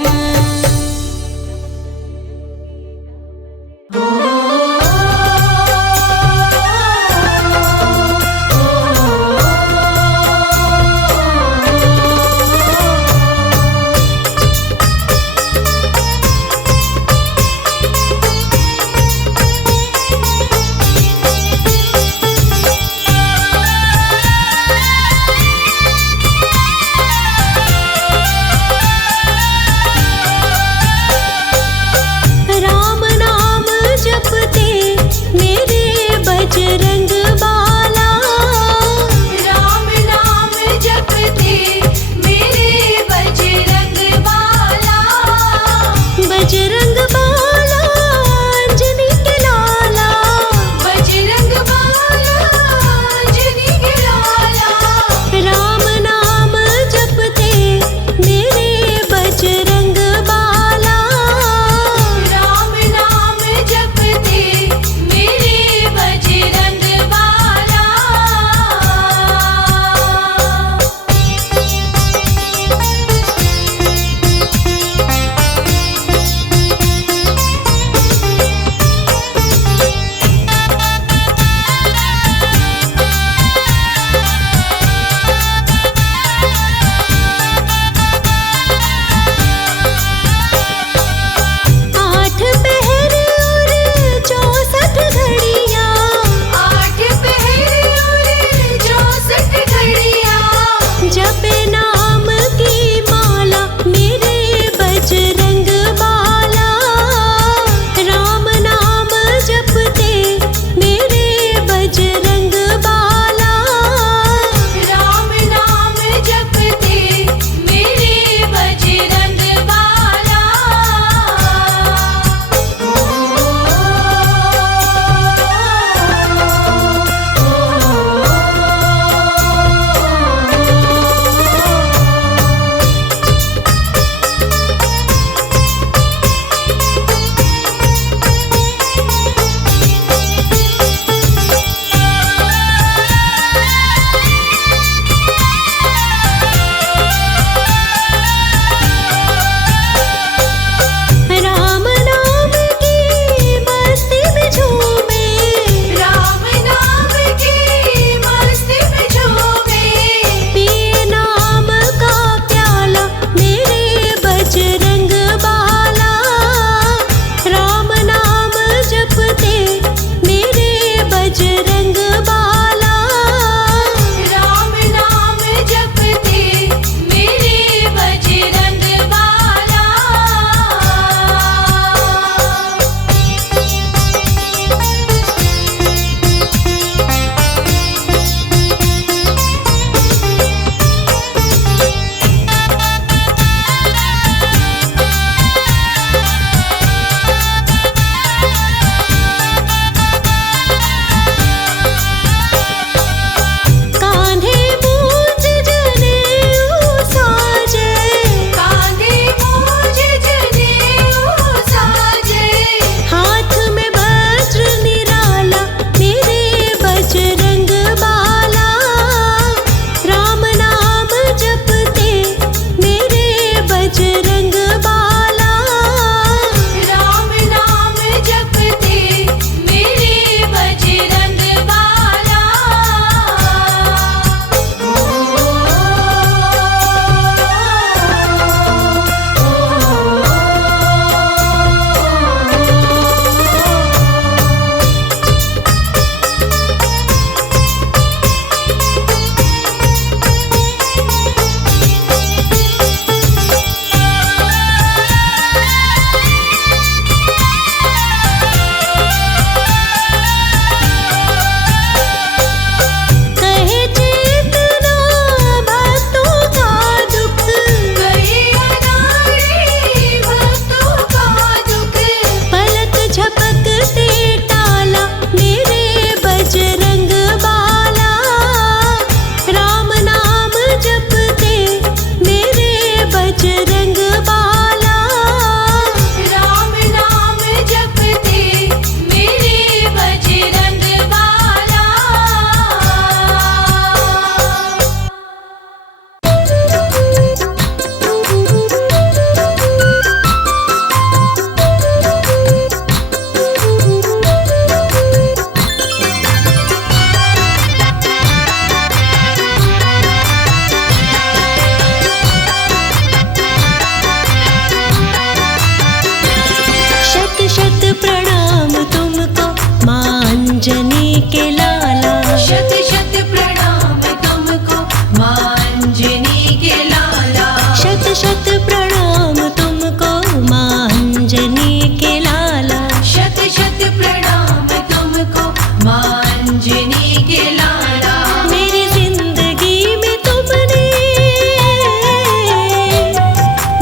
के लाला। शत शत प्रणाम तुमको माँ अंजनी के लाला। शत शत प्रणाम तुमको माँ अंजनी के लाला। शत शत प्रणाम तुमको माँ अंजनी के लाला। मेरी जिंदगी में तुमने,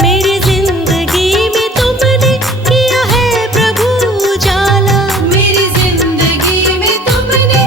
मेरी जिंदगी में तुमने किया है प्रभु उजाला। मेरी जिंदगी में तुमने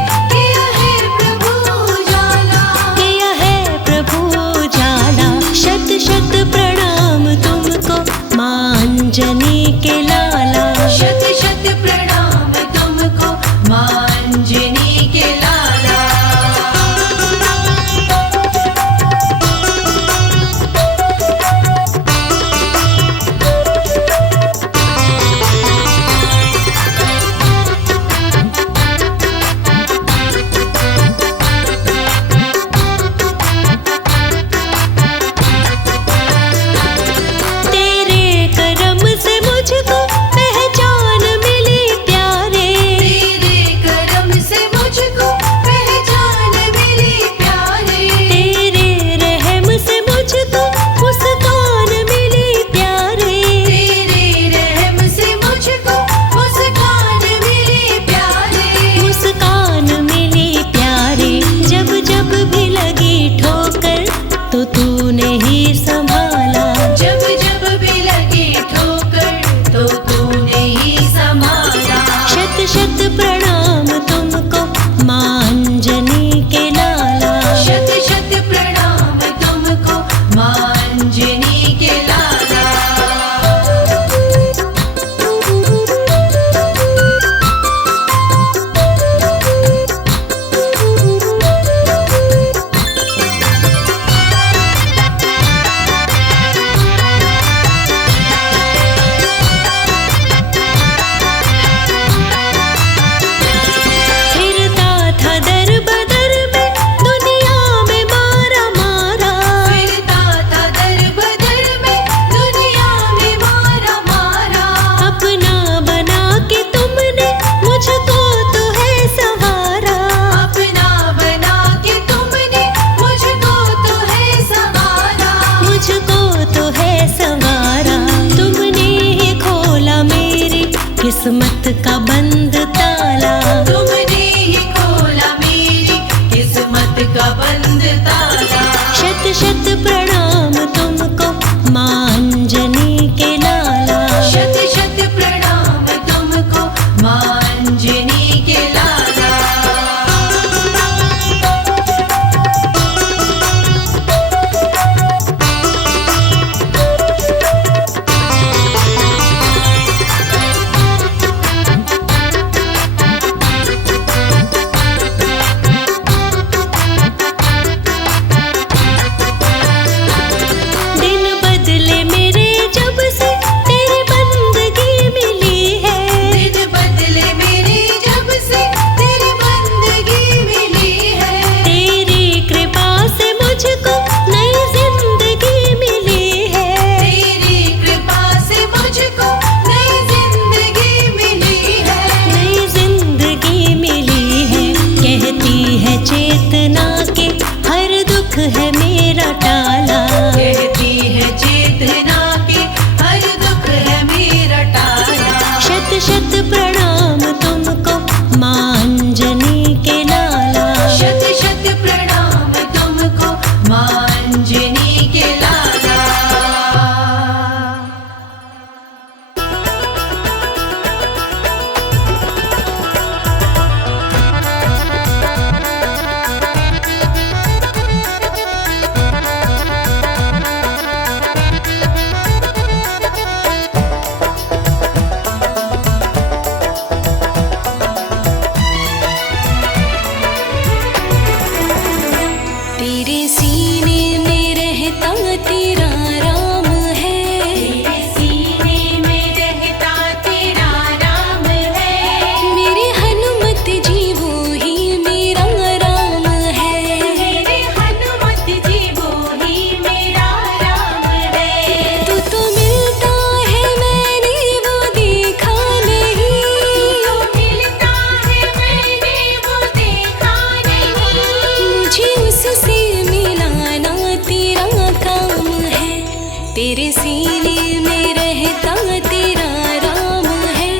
मेरे सीने में रहता तेरा राम है,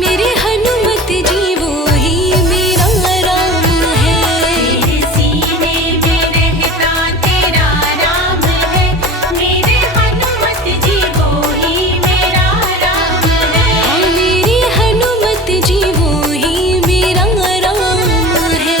मेरे हनुमत जी वो ही मेरा राम है। मेरे सीने में रहता तेरा राम है, मेरे हनुमत जी वो ही मेरा राम है। हाँ, मेरे हनुमत जी वो ही मेरा राम है।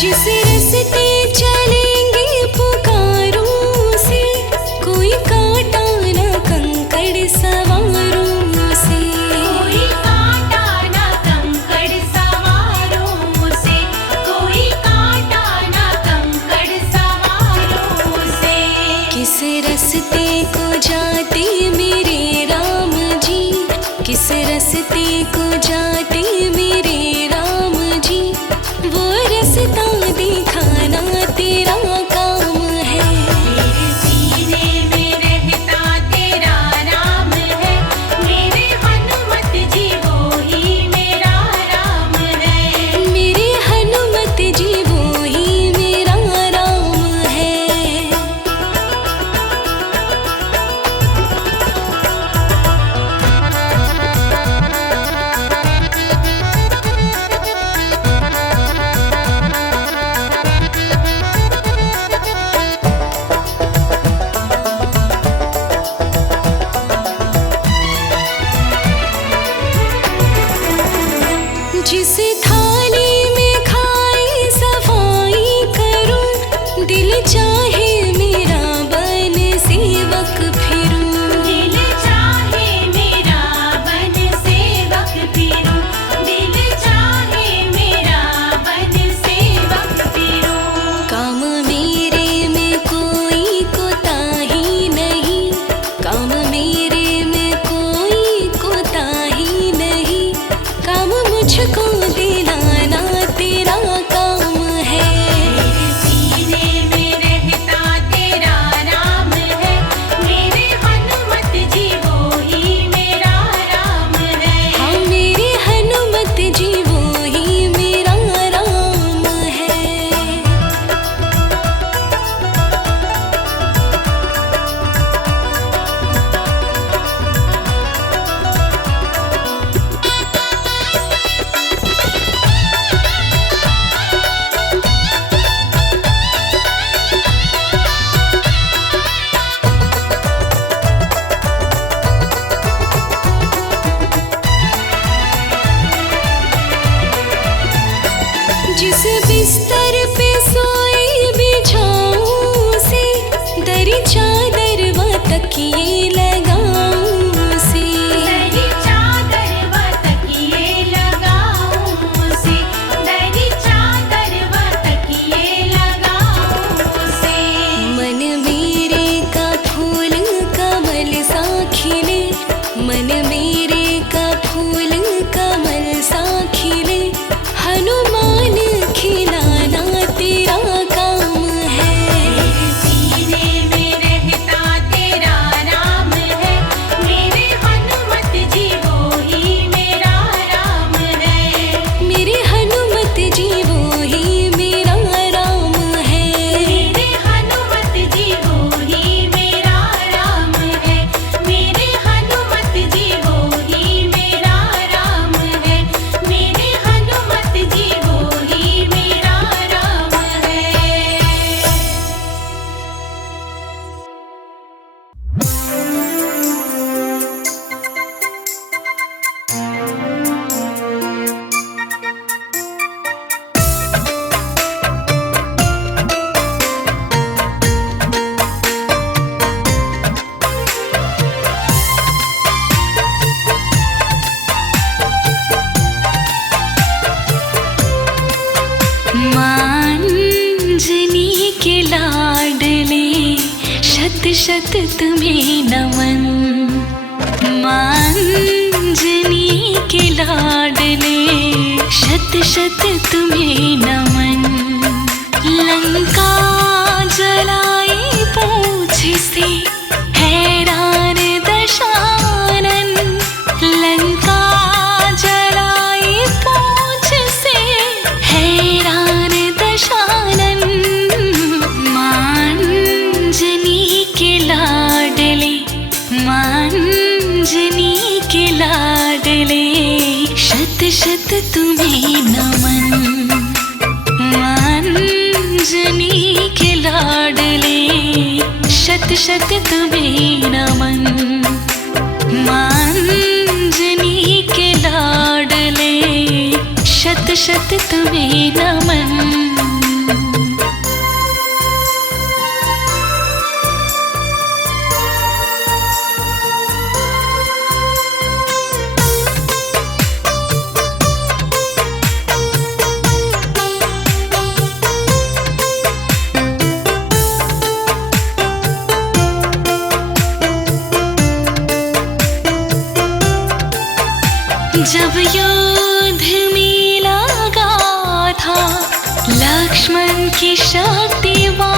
जिस रास्ते चलेंगे पुकारों से, कोई कांटा न कंकड़ सवारों से। कोई कांटा ना कंकड़ सवारों से, कोई कांटा ना कंकड़ सवारों से। किस रास्ते को जाते मेरे राम जी, किस रास्ते को जाते मेरे राम जी, वो रास्ता दिखाना तेरा काम है। मेरे सीने में रहता तेरा राम है, मेरे हनुमत जी वो ही मेरा राम है। मेरे हनुमत जी वो ही मेरा राम है। जिस थाली में खाए सफाई करूं, दिल चाहे मेरा बन सेवक फिरूं। दिल चाहे मेरा बन सेवक फिरूं, दिल चाहे मेरा बन सेवक फिरूं। काम मेरे में कोई कोताही नहीं, काम मेरे में कोई कोताही नहीं, काम मुझको दिलाना तेरा काम है। मेरे सीने में रहता तेरा राम है, मेरे हनुमत जी वो ही मेरा राम है। हाँ, मेरे हनुमत जी वो ही मेरा राम है। जिस बिस्तर पे सोए बिछाऊं से, दरी चादर व तकिए लगाऊं से। दरी चादर व तकिए लगाऊं से, दरी चादर व तकिए लगाऊं से। मन मेरे का फूल कमल सा खिले, मन मेरे का फूल कमल सा खिले, हनुमान खिलाना तेरा काम है। मेरे सीने में रहता तेरा राम है, मेरे हनुमत जी वो ही मेरा राम है। मेरे हनुमत जी वो ही मेरा राम है। मेरे हनुमत जी वो ही मेरा राम है, मेरे हनुमत जी वो ही मेरा राम है, मेरे हनुमत जी वो ही मेरा राम है। मांजनी के लाडले शत शत तुम्हें नमन, मांजनी के लाडले शत शत तुम्हें नमन। लंका जलाई पूछ से हैरान दशानन। लंका जलाई पूछ से हैरान दशानन। मांजनी के लाडले मांजनी के लाडले शत शत तुम्हें नमन। मांजनी के लाडले शत शत तुम्हें नमन। मांजनी के लाडले शत शत तुम्हें नमन। जब युद्ध में लगा था लक्ष्मण की शक्तिवान।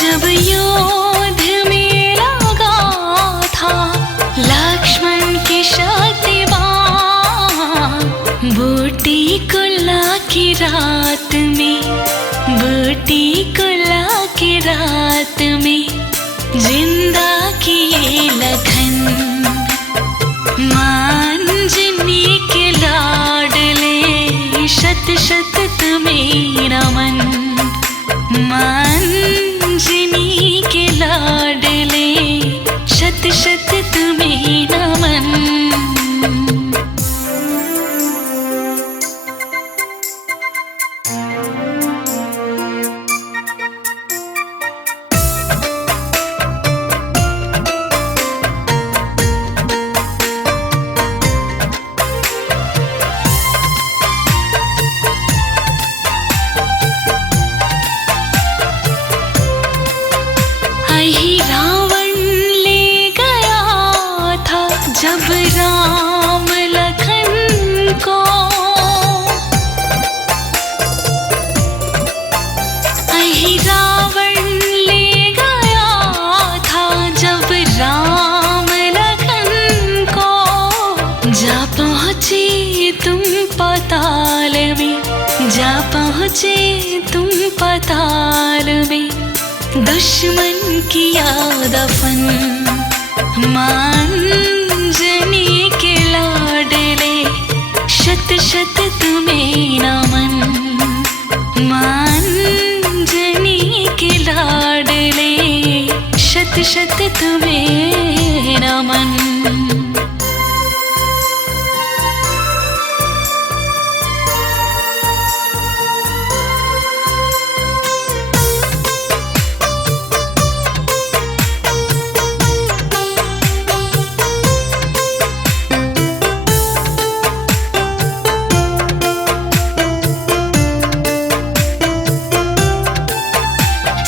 जब युद्ध में लगा था लक्ष्मण की शक्तिवान। बूटी कुल्ला की रात में बूटी कुल्ला की रात में जिंदा किए लखन। मांजनी के लाडले शत शत तुम्हें नमन। मांजनी के लाडले शत शत तुम्हें नमन। ही रावण ले गया था जब राम लखन को। ही रावण ले गया था जब राम लखन को। जा पहुँचे तुम पाताल में जा पहुँचे तुम पाताल में दुश्मन किया दफन। मांजनी के लाडले शत शत तुम्हें नमन। मांजनी के लाडले शत शत तुम्हें नमन।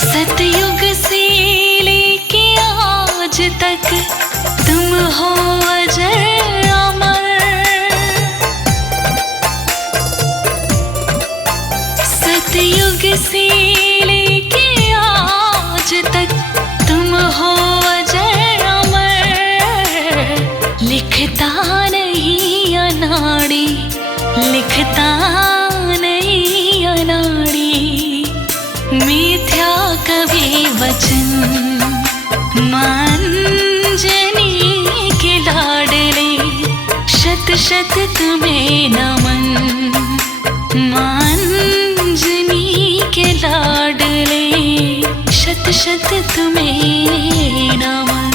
सतयुग से लेके आज तक तुम हो अजर अमर। सतयुग से लेके आज तक तुम हो अजर अमर। लिखता नहीं अनाड़ी लिखता नहीं अनाड़ी मिथ्या कभी वचन। मांजनी के लाडले शत शत तुम्हें नमन। मांजनी के लाडले शत शत तुम्हें नमन।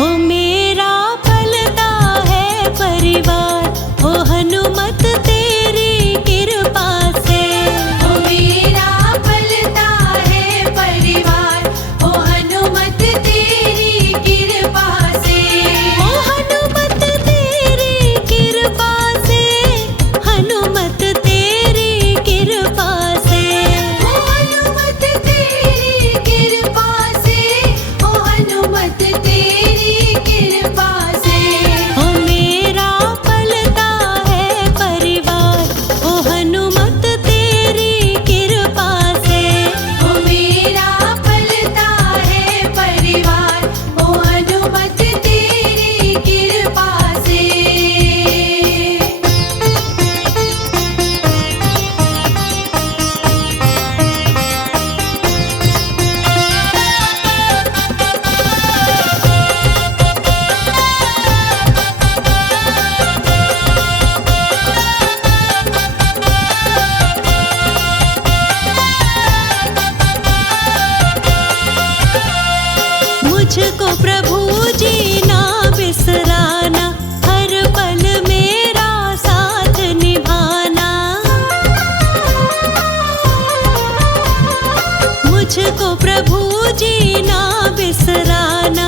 ओ मेरा पलता है परिवार, ओ हनुमत हनुमत तेरी कृपा से। ओ मेरा पलता है परिवार, ओ हनुमत तेरी कृपा से। ओ मेरा पलता है परिवार, ओ हनुमत तेरी कृपा से। मुझको प्रभु जी ना बिसराना, हर पल मेरा साथ निभाना। मुझको प्रभु जी ना बिसराना,